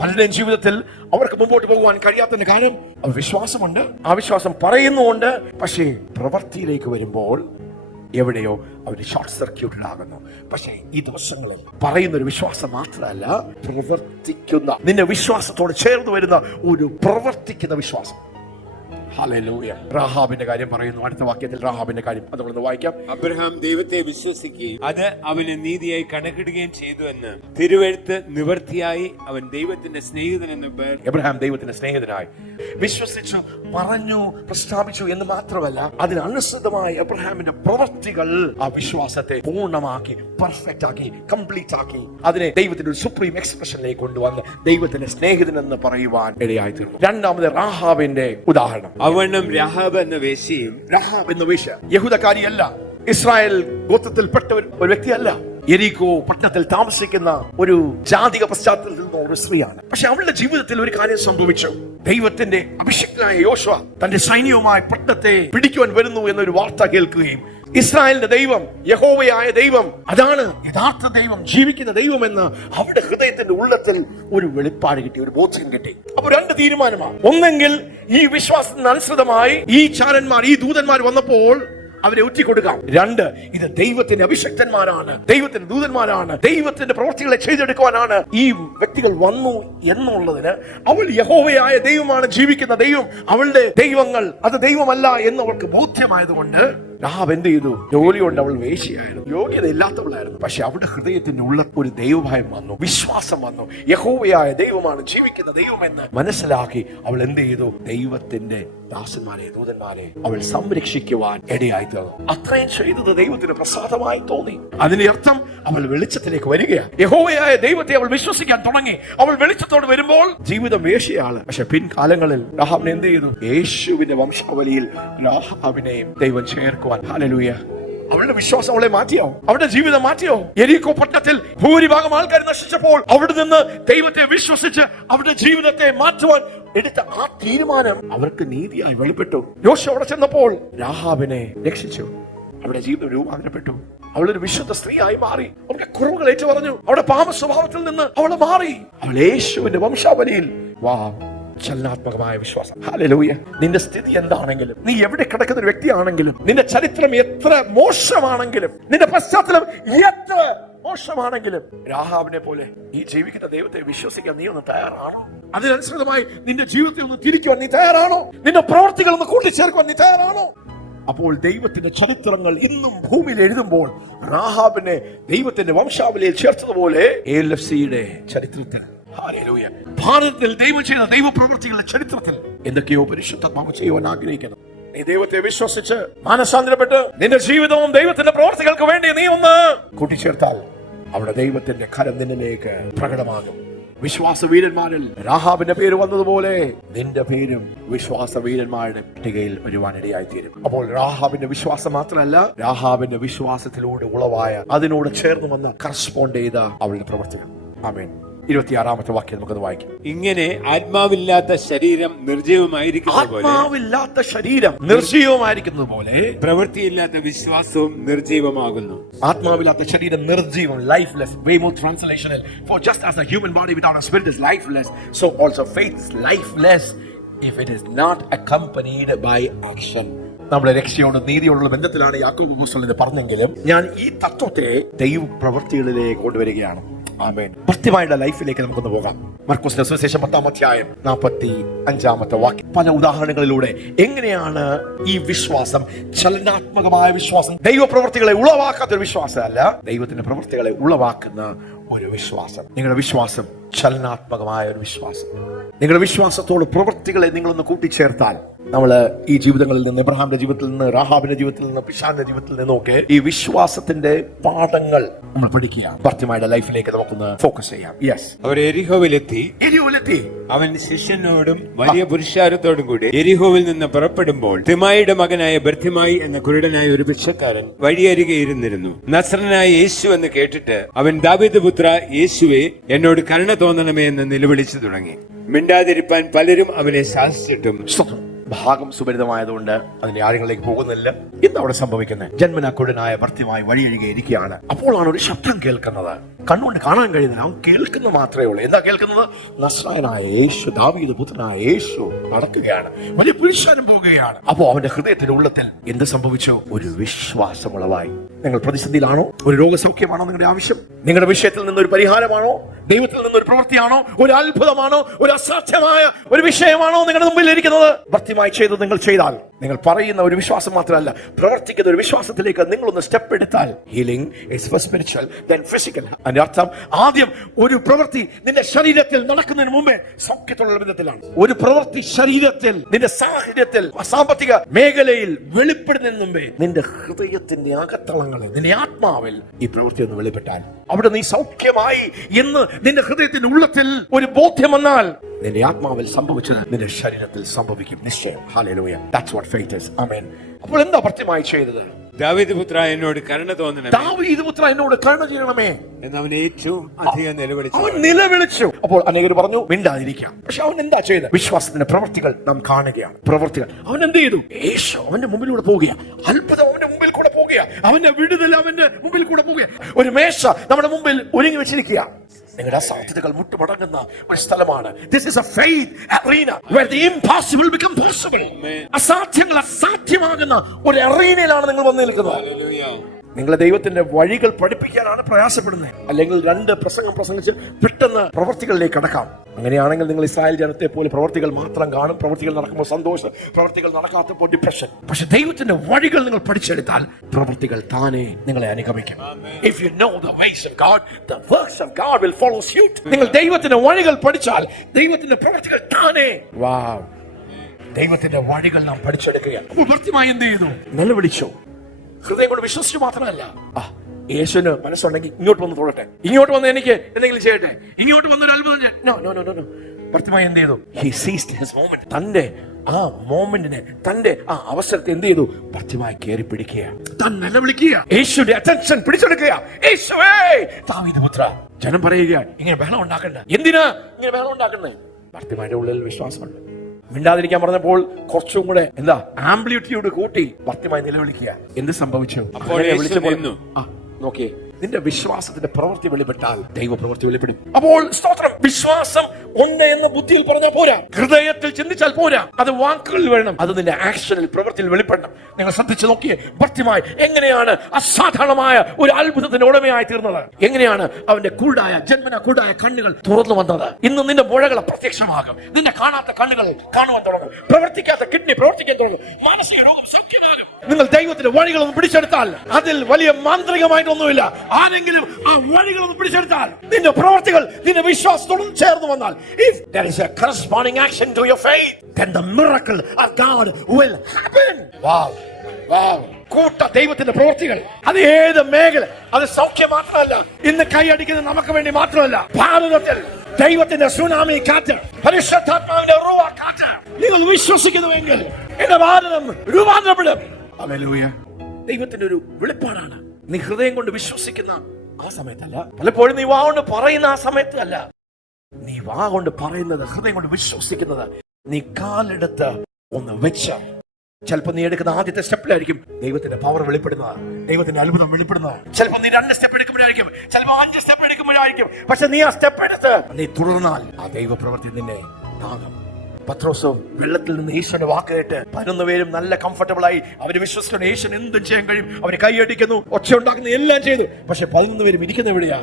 പലരുടെയും ജീവിതത്തിൽ അവർക്ക് മുമ്പോട്ട് പോകുവാൻ കഴിയാത്തതിന്റെ കാര്യം അവർ വിശ്വാസമുണ്ട്, ആ വിശ്വാസം പറയുന്നുമുണ്ട്, പക്ഷേ പ്രവൃത്തിയിലേക്ക് വരുമ്പോൾ എവിടെയോ അവർ ഷോർട്ട് സർക്യൂട്ടഡ് ആകുന്നു. പക്ഷേ ഈ ദിവസങ്ങളിൽ പറയുന്ന ഒരു വിശ്വാസം മാത്രമല്ല, പ്രവർത്തിക്കുന്ന, നിന്റെ വിശ്വാസത്തോട് ചേർന്ന് വരുന്ന ഒരു പ്രവർത്തിക്കുന്ന വിശ്വാസം. ഹല്ലേലൂയ. രാഹാബിന്റെ കാര്യം പറയുന്നു അടുത്ത വാക്യത്തിൽ. രാഹാബിന്റെ കാര്യം അത് നമ്മളൊന്ന് വായിക്കാം. അബ്രഹാം ദൈവത്തെ വിശ്വസിക്കുകയും അത് അവന് നീതിയായി കണക്കിടുകയും ചെയ്തു എന്ന് തിരുവെഴുത്ത് നിവൃത്തിയായി അവൻ ദൈവത്തിന്റെ സ്നേഹിതൻ എന്ന പേർ. എബ്രഹാം ദൈവത്തിന്റെ സ്നേഹിതനായി വിശ്വസിച്ചു, പറഞ്ഞു, പ്രസ്താവിച്ചു എന്ന് മാത്രമല്ല, അതിനനുസൃതമായി എബ്രഹാമിന്റെ പ്രവൃത്തികൾ ആ വിശ്വാസത്തെ പൂർണ്ണമാക്കി, പെർഫെക്റ്റ് ആക്കി, കംപ്ലീറ്റ് ആക്കി, അതിനെ ദൈവത്തിന്റെ ഒരു സുപ്രീം എക്സ്പ്രഷനിലേക്ക് കൊണ്ടുവന്ന് ദൈവത്തിന്റെ സ്നേഹിതൻ എന്ന് പറയുവാൻ ഇടയായി തീർന്നു. രണ്ടാമത് രാഹാബിന്റെ ഉദാഹരണം. അവണ്ണം രാഹാബ് എന്ന വേശ്യയും. രാഹാബ് എന്ന വേശ്യ യഹൂദക്കാരിയല്ല, ഇസ്രായേൽ ഗോത്രത്തിൽപ്പെട്ട ഒരു വ്യക്തിയല്ല. യെരിക്കോ പട്ടണത്തിൽ താമസിക്കുന്ന ഒരു ജാതിക പശ്ചാത്തലത്തിൽ നിന്ന ഒരു സ്ത്രീയാണ്. പക്ഷെ അവളുടെ ജീവിതത്തിൽ ഒരു കാര്യം സംഭവിച്ചു. ദൈവത്തിന്റെ അഭിഷിക്തനായ യോശുവ തന്റെ സൈന്യവുമായി പട്ടണത്തെ പിടിക്കുവാൻ വരുന്നു എന്നൊരു വാർത്ത കേൾക്കുകയും ഇസ്രായേലിന്റെ ദൈവം, യഹോവയായ ദൈവം, അതാണ് യഥാർത്ഥ ദൈവം, ജീവിക്കുന്ന ദൈവം എന്ന് അവരുടെ ഹൃദയത്തിന്റെ ഉള്ളത്തിൽ ഒരു വെളിപ്പാട് കിട്ടി, ഒരു ബോധ്യം കിട്ടി. അപ്പൊ രണ്ട് തീരുമാനമാണ്. ഒന്നെങ്കിൽ ഈ വിശ്വാസത്തിന് അനുസൃതമായി ഈ ചാരന്മാർ, ഈ ദൂതന്മാർ വന്നപ്പോൾ അവരെ ഒറ്റിക്കൊടുക്കാം. രണ്ട്, ഇത് ദൈവത്തിന്റെ അഭിഷക്തന്മാരാണ്, ദൈവത്തിന്റെ ദൂതന്മാരാണ്, ദൈവത്തിന്റെ പ്രവൃത്തികളെ ചെയ്തെടുക്കുവാനാണ് ഈ വ്യക്തികൾ വന്നു എന്നുള്ളതിന് അവൾ യഹോവയായ ദൈവമാണ്, ജീവിക്കുന്ന ദൈവം, അവളുടെ ദൈവങ്ങൾ അത് ദൈവമല്ല എന്ന് അവൾക്ക് ബോധ്യമായതുകൊണ്ട് രാഹാബ് എന്ത് ചെയ്തു? ജോലി കൊണ്ട് അവൾ വേശ്യയായിരുന്നു, യോഗ്യത ഇല്ലാത്തവളായിരുന്നു. പക്ഷെ അവളുടെ ഹൃദയത്തിന്റെ ഉള്ള ഒരു ദൈവഭയം വന്നു, വിശ്വാസം വന്നു. യഹോവയായ ദൈവമാണ്, ജീവിക്കുന്ന ദൈവമെന്ന് മനസ്സിലാക്കി അവൾ എന്ത് ചെയ്തു? ദൈവത്തിന്റെ ദാസന്മാരെ, ദൂതന്മാരെ അവൾ സംരക്ഷിക്കുവാൻ ഇടയായി തീർന്നു. അത്രയും ചെയ്തത് ദൈവത്തിന് പ്രസാദമായി തോന്നി. അതിന്റെ അർത്ഥം അവൾ വെളിച്ചത്തിലേക്ക് വരികയാണ്. യഹോവയായ ദൈവത്തെ അവൾ വിശ്വസിക്കാൻ തുടങ്ങി. അവൾ വെളിച്ചത്തോട് വരുമ്പോൾ ജീവിതം വേശ്യയാണ്. പക്ഷെ പിൻകാലങ്ങളിൽ രാഹാബിനെ എന്ത് ചെയ്തു? യേശുവിന്റെ വംശാവലിയിൽ രാഹാബിനെയും ദൈവം ചേർക്കുവാൻ. ഹല്ലേലൂയ. അവളുടെ വിശ്വാസം അവളെ മാറ്റിയോ? അവളുടെ ജീവിതം മാറ്റിയോ? യെരിക്കോ പട്ടണത്തിൽ ഭൂരിഭാഗം ആൾക്കാർ നശിച്ചപ്പോൾ അവിടെ നിന്ന് ദൈവത്തെ വിശ്വസിച്ച് അവരുടെ ജീവിതത്തെ മാറ്റുവാൻ എടുത്ത ആ തീരുമാനം അവർക്ക് നീതിയായി വെളിപ്പെട്ടു. യോശുവ അവിടെ ചെന്നപ്പോൾ രാഹാബിനെ രക്ഷിച്ചു. അവരുടെ ജീവിതം രൂപാന്തരപ്പെട്ടു. അവളൊരു വിശുദ്ധ സ്ത്രീയായി മാറി. അവരുടെ കുറവുകൾ ഏറ്റു പറഞ്ഞു. അവളുടെ പാപ സ്വഭാവത്തിൽ നിന്ന് അവൾ മാറി. അവൾ യേശുവിന്റെ വംശാവലിയിൽ ചലനാത്മകമായ വിശ്വാസം. ഹല്ലേലൂയ. നിന്റെ സ്ഥിതി എന്താണെങ്കിലും, നീ എവിടെ കിടക്കുന്ന ഒരു വ്യക്തിയാണെങ്കിലും, നിന്റെ ചരിത്രം എത്ര മോശമാണെങ്കിലും, നിന്റെ പശ്ചാത്തലം എത്ര മോശമാണെങ്കിലും, രാഹാബിനെ പോലെ ഈ ജീവിക്കുന്ന ദൈവത്തെ വിശ്വസിക്കാൻ നീ ഒന്ന് തയ്യാറാണോ? അതിനനുസൃതമായി നിന്റെ ജീവിതത്തെ ഒന്ന് തിരിക്കുവാൻ നീ തയ്യാറാണോ? നിന്റെ പ്രവർത്തികൾ ഒന്ന് കൂട്ടിച്ചേർക്കുവാൻ നീ തയ്യാറാണോ? അപ്പോൾ ദൈവത്തിന്റെ ചരിത്രങ്ങൾ ഇന്നും ഭൂമിയിൽ എഴുതുമ്പോൾ രാഹാബിനെ ദൈവത്തിന്റെ വംശാവലിയിൽ ചേർത്തതുപോലെ ALFCയുടെ ചരിത്രത്തിൽ, ഹല്ലേലൂയ, ഭാരതത്തിൽ ദൈവം ചെയ്ത ദൈവപ്രവൃത്തികളുടെ ചരിത്രത്തിൽ എന്തൊക്കെയോ പരിശുദ്ധാത്മാവ് ചെയ്യുവാൻ ആഗ്രഹിക്കുന്നു. നീ ദൈവത്തെ വിശ്വസിച്ച് മാനസാന്തരപ്പെട്ട് നിന്റെ ജീവിതവും ദൈവത്തിന്റെ പ്രവൃത്തികൾക്ക് വേണ്ടി നീ ഒന്ന് കൂട്ടിച്ചേർത്താൽ അവിടെ ദൈവത്തിന്റെ കരം നിന്നിലേക്ക് പ്രകടമാകും. വിശ്വാസവീരന്മാരിൽ രാഹാബിന്റെ പേര് വന്നതുപോലെ നിന്റെ പേരും വിശ്വാസവീരന്മാരുടെ പട്ടികയിൽ വരുവാനിടയായി തീരും. അപ്പോൾ രാഹാബിന്റെ വിശ്വാസം മാത്രമല്ല, രാഹാബിന്റെ വിശ്വാസത്തിലൂടെ ഉളവായ, അതിനോട് ചേർന്ന് വന്ന് കറസ്പോണ്ട് ചെയ്ത അവളുടെ പ്രവൃത്തികൾ. ആമേൻ. 26-ാമത്തെ വാക്യം നമുക്കത് വായിക്കാം. ഇങ്ങനെ ആത്മാവില്ലാത്ത ശരീരം നിർജീവമായിരിക്കുന്നത് പോലെ, ആത്മാവില്ലാത്ത ശരീരം നിർജീവമായിരിക്കുന്നത് പോലെ പ്രവൃത്തിയില്ലാത്ത വിശ്വാസവും നിർജീവമാകുന്നു. ആത്മാവില്ലാത്ത ശരീരം നിർജീവം, lifeless. Weymouth translation, for just as a human body without a spirit is lifeless, so also faith is lifeless if it is not accompanied by action. നമ്മുടെ രക്ഷയോടും നീതിയോടുള്ള ബന്ധത്തിലാണ് യാക്കോബ് അപ്പോസ്തലൻ ഇത് പറഞ്ഞെങ്കിലും ഞാൻ ഈ തത്വത്തെ ദൈവ പ്രവൃത്തികളിലേക്ക് കൊണ്ടുവരികയാണ്. ആമേൻ. കൃത്യമായുള്ള ലൈഫിലേക്ക് നമുക്കൊന്ന് പോകാം. മർക്കോസിന്റെ സുവിശേഷം 10-ാം അധ്യായം 45-ാമത്തെ വാക്യം. പല ഉദാഹരണങ്ങളിലൂടെ എങ്ങനെയാണ് ഈ വിശ്വാസം, ചലനാത്മകമായ വിശ്വാസം, ദൈവപ്രവൃത്തികളെ ഉളവാക്കാത്ത ഒരു വിശ്വാസമല്ല, ദൈവത്തിന്റെ പ്രവൃത്തികളെ ഉളവാക്കുന്ന ഒരു വിശ്വാസം. നിങ്ങളുടെ വിശ്വാസം ചലനാത്മകമായ ഒരു വിശ്വാസം. നിങ്ങളുടെ വിശ്വാസത്തോട് പ്രവൃത്തികളെ നിങ്ങളൊന്ന് കൂട്ടിച്ചേർത്താൽ നമ്മള് ഈ ജീവിതങ്ങളിൽ നിന്ന്, എബ്രഹാമിന്റെ ജീവിതത്തിൽ നിന്ന്, രാഹാബിന്റെ ജീവിതത്തിൽ നിന്ന്, പിശാന്റെ ജീവിതത്തിൽ നിന്നൊക്കെ ഈ വിശ്വാസത്തിന്റെ പാഠങ്ങൾ നമ്മൾ പഠിക്കുകയാണ്. കൃത്യമായ ലൈഫിലേക്ക് നമുക്കൊന്ന് ഫോക്കസ് ചെയ്യാം. യെസ്. അവർ എരിഹോവിലെത്തി. അവൻ ശിഷ്യനോടും വലിയ പുരുഷാരത്തോടും കൂടി എരിഹോവിൽ നിന്ന് പുറപ്പെടുമ്പോൾ തിമായിയുടെ മകനായ ബർത്തിമായി എന്ന കുരുടനായ ഒരു ഭിക്ഷക്കാരൻ വഴിയരികെ ഇരുന്നിരുന്നു. നസ്രനായ യേശു എന്ന് കേട്ടിട്ട് അവൻ ദാവീദ് പുത്ര യേശുവേ, എന്നോട് കരുണ തോന്നണമേ എന്ന് നിലവിളിച്ചു തുടങ്ങി. മിണ്ടാതിരിപ്പാൻ പലരും അവനെ ശാസിച്ചിട്ടും ഭാഗം സുപരിതമായതുകൊണ്ട് അതിന്റെ കാര്യങ്ങളിലേക്ക് പോകുന്നില്ല. എന്താ അവിടെ സംഭവിക്കുന്നത്? ജന്മനാ കുരുടനായ ഭർത്തിയുമായി വഴിയരികെ ഇരിക്കുകയാണ്. അപ്പോഴാണ് ഒരു ശബ്ദം കേൾക്കുന്നത്. കണ്ണുകൊണ്ട് കാണാൻ കഴിയുന്നില്ല, അവൻ കേൾക്കുന്ന മാത്രമേ ഉള്ളൂ. എന്താ കേൾക്കുന്നത്? നസ്രായനായ യേശു, ദാവീദ് പുത്രനായ യേശു നടക്കുകയാണ്, വലിയ പുരുഷാരം പോകുകയാണ്. അപ്പോ അവന്റെ ഹൃദയത്തിന്റെ ഉള്ളത്തിൽ എന്ത് സംഭവിച്ചോ? ഒരു വിശ്വാസം ഉളവായി. നിങ്ങൾ പ്രതിസന്ധിയിലാണോ? ഒരു രോഗസൗഖ്യമാണോ നിങ്ങളുടെ ആവശ്യം? നിങ്ങളുടെ വിഷയത്തിൽ നിന്നൊരു പരിഹാരമാണോ? ദൈവത്തിൽ നിന്നൊരു പ്രവൃത്തിയാണോ? ഒരു അത്ഭുതമാണോ? ഒരു അസാധ്യമായ ഒരു വിഷയമാണോ നിങ്ങളുടെ മുമ്പിൽ ഇരിക്കുന്നത്? ഭക്തിമായി ചെയ്ത് നിങ്ങൾ ചെയ്താൽ, നിങ്ങൾ പറയുന്ന ഒരു വിശ്വാസം മാത്രമല്ല, പ്രവർത്തിക്കുന്ന ഒരു വിശ്വാസത്തിലേക്ക് നിങ്ങളൊന്ന് സ്റ്റെപ്പ് എടുത്താൽ, healing is first spiritual then physical. അതിന്റെ അർത്ഥം ആദ്യം ഒരു പ്രവൃത്തി നിന്റെ ശരീരത്തിൽ നടക്കുന്നതിന് മുമ്പേ സൗഖ്യത്തോടുള്ള ബന്ധത്തിലാണ്. ഒരു പ്രവൃത്തി ശരീരത്തിൽ, നിന്റെ സാഹചര്യത്തിൽ, സാമ്പത്തിക മേഖലയിൽ വെളിപ്പെടുന്നതിന് മുമ്പേ നിന്റെ ഹൃദയത്തിന്റെ അകത്തളങ്ങളിൽ, നിന്റെ ആത്മാവിൽ ഈ പ്രവൃത്തി ഒന്ന് വെളിപ്പെട്ടാൽ, അവിടെ നീ സൗഖ്യമായി എന്ന് നിന്റെ ഹൃദയത്തിന്റെ ഉള്ളത്തിൽ ഒരു ബോധ്യം വന്നാൽ, നിന്റെ ആത്മാവിൽ സംഭവിച്ചത് നിന്റെ ശരീരത്തിൽ സംഭവിക്കും നിശ്ചയം. Hallelujah. That's what faith is. Amen. അപ്പോൾ എന്താ ഭർത്യമായി ചെയ്തത്? ദാവീദ് പുത്ര എന്നോട് കരുണ തോന്നണമേ, ദാവീദ് പുത്ര എന്നോട് കരുണ ചെയ്യണമേ എന്ന് അവൻ ഏറ്റവും അധികം നിലവിളിച്ചു. അവൻ നിലവിളിച്ചു. അപ്പോൾ അനേകർ പറഞ്ഞു മിണ്ടാതിരിക്കാം. പക്ഷെ അവൻ എന്താ ചെയ്തത്? വിശ്വാസത്തിന്റെ പ്രവൃത്തികൾ നാം കാണുകയാണ്. പ്രവൃത്തികൾ അവൻ എന്ത് ചെയ്തു? യേശു അവന്റെ മുമ്പിലൂടെ പോകുക, അത്ഭുതം അവന്റെ മുമ്പിൽ കൂടെ പോകുക, അവന്റെ വിടുതൽ അവന്റെ മുമ്പിൽ കൂടെ പോകുക. ഒരു മേശ നമ്മുടെ മുമ്പിൽ ഒരുങ്ങി വെച്ചിരിക്കുക. നിങ്ങളുടെ അസാധ്യതകൾ മുട്ടുമടങ്ങുന്ന ഒരു സ്ഥലമാണ്. This is a faith arena where the impossible become possible. അസാധ്യങ്ങൾ അസാധ്യമാകുന്ന ഒരു അറീനയിലാണ് നിങ്ങൾ വന്നു നിൽക്കുന്നത്. നിങ്ങളെ ദൈവത്തിന്റെ വഴികൾ പഠിപ്പിക്കാനാണ് പ്രയാസപ്പെടുന്നത്. അല്ലെങ്കിൽ 2 പ്രസംഗം പ്രസംഗിച്ച് പെട്ടെന്ന് പ്രവർത്തികളിലേക്ക് കടക്കാം. അങ്ങനെയാണെങ്കിൽ നിങ്ങൾ ഇസ്രായേൽ ജനത്തെ പോലെ പ്രവർത്തികൾ മാത്രം കാണും. പ്രവർത്തികൾ നടക്കുമ്പോൾ സന്തോഷം, പ്രവർത്തികൾ നടക്കാത്തപ്പോൾ ഡിപ്രഷൻ. പക്ഷെ ദൈവത്തിന്റെ വഴികൾ നിങ്ങൾ പഠിച്ചെടുത്താൽ പ്രവർത്തികൾ താനെ നിങ്ങളെ അനുഗമിക്കും. If you know the ways of God, the works of God will follow suit. നിങ്ങൾ ദൈവത്തിന്റെ വഴികൾ പഠിച്ചാൽ ദൈവത്തിന്റെ പ്രവർത്തികൾ താനെ. വാവ്, ദൈവത്തിന്റെ വഴികൾ നാം പഠിച്ചെടുക്കുകയാണ്. അപ്പോൾ ഭക്തിമായി എന്ത് ചെയ്തു? നിലവിളിച്ചു. ഹൃദയം കൊണ്ട് വിശ്വസിച്ചു മാത്രമല്ല, യേശുവിന് മനസ്സുണ്ടെങ്കിൽ ഇങ്ങോട്ട് വന്ന് തൊടട്ടെ, ഇങ്ങോട്ട് വന്ന് എനിക്ക് എന്തെങ്കിലും ചെയ്യട്ടെ, ഇങ്ങോട്ട് വന്നൊരു അത്ഭുതം. ഭർത്തിമായി എന്ത് ചെയ്തു? He seized his moment. തന്റെ ആ മോമെന്റിനെ, തന്റെ ആ അവസരത്തെ എന്ത് ചെയ്തു? ഭർത്തിമായി കയറി പിടിക്കുക, താൻ നിലവിളിക്കുക, യേശുവിന്റെ അറ്റൻഷൻ പിടിച്ചെടുക്കുക. യേശുവേ, ദാവീദ് പുത്ര. ജനം പറയുക, ഇങ്ങനെ ബഹളം ഉണ്ടാക്കണ്ട. എന്തിനാ ഇങ്ങനെ ബഹളം ഉണ്ടാക്കണ്ടേ? ഭർത്തിമാരുടെ ഉള്ളിൽ വിശ്വാസമുണ്ട്. മിണ്ടാതിരിക്കാൻ പറഞ്ഞപ്പോൾ കുറച്ചും കൂടെ എന്താ ആംപ്ലിറ്റ്യൂഡ് കൂട്ടി ഭക്തിമായി നിലവിളിക്കുക. എന്ത് സംഭവിച്ചു? നോക്കിയേ, നിന്റെ വിശ്വാസത്തിന്റെ പ്രവൃത്തി വെളിപ്പെട്ടാൽ ദൈവ പ്രവൃത്തി വെളിപ്പെടും. അപ്പോൾ സ്തോത്രം, വിശ്വാസം ഉണ്ട് എന്ന് ബുദ്ധിയിൽ പറഞ്ഞാൽ പോരാ, ഹൃദയത്തിൽ ചിന്തിച്ചാൽ പോരാ, അത് വാക്കുകളിൽ വേണം, അത് നിന്റെ ആക്ഷനിൽ പ്രവൃത്തിയിൽ വെളിപ്പെടണം. നിങ്ങൾ ശ്രദ്ധിച്ചു നോക്കിയേ, ഭക്തിമായി എങ്ങനെയാണ് അസാധാരണമായ ഒരു അത്ഭുതത്തിന്റെ ഉടമയായി തീർന്നത്? എങ്ങനെയാണ് അവന്റെ കുരുടായ, ജന്മന കുരുടായ കണ്ണുകൾ തുറന്നു വന്നത്? ഇന്ന് നിന്റെ മുഴകൾ അപ്രത്യക്ഷമാകും, നിന്റെ കാണാത്ത കണ്ണുകൾ കാണുവാൻ തുടങ്ങും, പ്രവർത്തിക്കാത്ത കിഡ്നി പ്രവർത്തിക്കാൻ തുടങ്ങും, മാനസിക രോഗം സൗഖ്യമാകും. നിങ്ങൾ ദൈവത്തിന്റെ വഴികളൊന്നും പിടിച്ചെടുത്താൽ അതിൽ വലിയ മാന്ത്രികമായിട്ടൊന്നുമില്ല. ആരെങ്കിലും ആ വഴികളൊന്നും പിടിച്ചെടുത്താൽ നിന്റെ പ്രവർത്തികൾ നിന്റെ വിശ്വാസത്തോടും ചേർന്ന് വന്നാൽ, if there is a corresponding action to your faith, then the miracle of God will happen. Wow, wow. കൂട്ട ദൈവത്തിന്റെ പ്രവർത്തികൾ, അത് ഏത് മേഖല, അത് സൗഖ്യം മാത്രമല്ല, ഇന്ന് കൈയടിക്കുന്നത് നമുക്ക് വേണ്ടി മാത്രമല്ല. ഭാരതത്തിൽ ദൈവത്തിന്റെ സുനാമി കാറ്റ്, പരിശുദ്ധാത്മാവിന്റെ റൂഹ കാറ്റ് നിങ്ങൾ വിശ്വസിക്കുന്നുവെങ്കിൽ എന്റെ ഭാരതം രൂപാന്തരപ്പെടും. ഹല്ലേലൂയ. ദൈവത്തിന്റെ ഒരു വെളിപ്പാടാണ്. നീ ഹൃദയം കൊണ്ട് വിശ്വസിക്കുന്ന ആ സമയത്തല്ല, പലപ്പോഴും നീ വാ കൊണ്ട് പറയുന്ന ആ സമയത്ത് അല്ല, നീ വാ കൊണ്ട് പറയുന്നത്, ഹൃദയം കൊണ്ട് വിശ്വസിക്കുന്നത്. നീ കാലെടുത്ത് ഒന്ന് വെച്ച്, ചിലപ്പോൾ നീ എടുക്കുന്ന ആദ്യത്തെ സ്റ്റെപ്പിലായിരിക്കും ദൈവത്തിന്റെ പവർ വെളിപ്പെടുന്നത്, ദൈവത്തിന്റെ അത്ഭുതം വെളിപ്പെടുന്നത്. ചിലപ്പോൾ നീ 2 സ്റ്റെപ്പ് എടുക്കുമ്പോഴായിരിക്കും, ചിലപ്പോൾ 5 സ്റ്റെപ്പ് എടുക്കുമ്പോഴായിരിക്കും. പക്ഷെ നീ ആ സ്റ്റെപ്പ് എടുത്ത് നീ തുടർന്നാൽ ആ ദൈവ പ്രവൃത്തി നിന്നെ താങ്ങും. പത്രോസും വെള്ളത്തിൽ നിന്ന് യേശുവിന്റെ വാക്ക് കേട്ട് 11 പേരും നല്ല കംഫർട്ടബിൾ ആയി. അവര് വിശ്വസിക്കുന്നു യേശുവിന് എന്തും ചെയ്യാൻ കഴിയും. അവര് കൈയടിക്കുന്നു, ഒച്ച ഉണ്ടാക്കുന്നു, എല്ലാം ചെയ്തു. പക്ഷെ 11 പേരും ഇരിക്കുന്ന എവിടെയാ?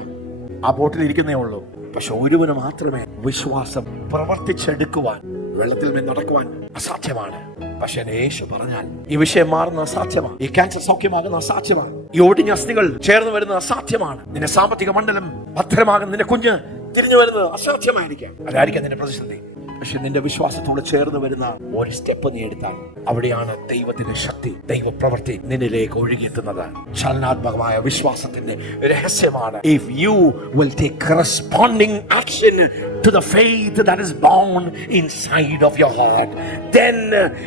ആ ബോട്ടിൽ ഇരിക്കുന്നേ ഉള്ളൂ. പക്ഷെ ഒരുവന് മാത്രമേ വിശ്വാസം പ്രവർത്തിച്ചെടുക്കുവാൻ, വെള്ളത്തിൽ നിന്ന് നടക്കുവാൻ അസാധ്യമാണ്. പക്ഷെ യേശു പറഞ്ഞാൽ ഈ വിഷയം മാറുന്ന അസാധ്യമാണ്, ഈ ക്യാൻസർ സൗഖ്യമാകുന്ന അസാധ്യമാണ്, ഈ ഒടിഞ്ഞ അസ്ഥികൾ ചേർന്ന് വരുന്നത് അസാധ്യമാണ്, നിന്റെ സാമ്പത്തിക മണ്ഡലം ഭദ്രമാകുന്ന, നിന്റെ കുഞ്ഞ് തിരിഞ്ഞു വരുന്നത് അസാധ്യമായിരിക്കാം. അതായിരിക്കാം നിന്റെ പ്രതിസന്ധി. പക്ഷെ നിന്റെ വിശ്വാസത്തോട് ചേർന്ന് വരുന്ന ഒരു സ്റ്റെപ്പ് നീ എടുത്താൽ അവിടെയാണ് ദൈവത്തിന്റെ ശക്തി, ദൈവപ്രവൃത്തി നിന്നിലേക്ക് ഒഴുകിയെത്തുന്നത്. ചലനാത്മകമായ വിശ്വാസത്തിന്റെ രഹസ്യമാണ്. If you will take corresponding action to the faith that is born inside of your heart, then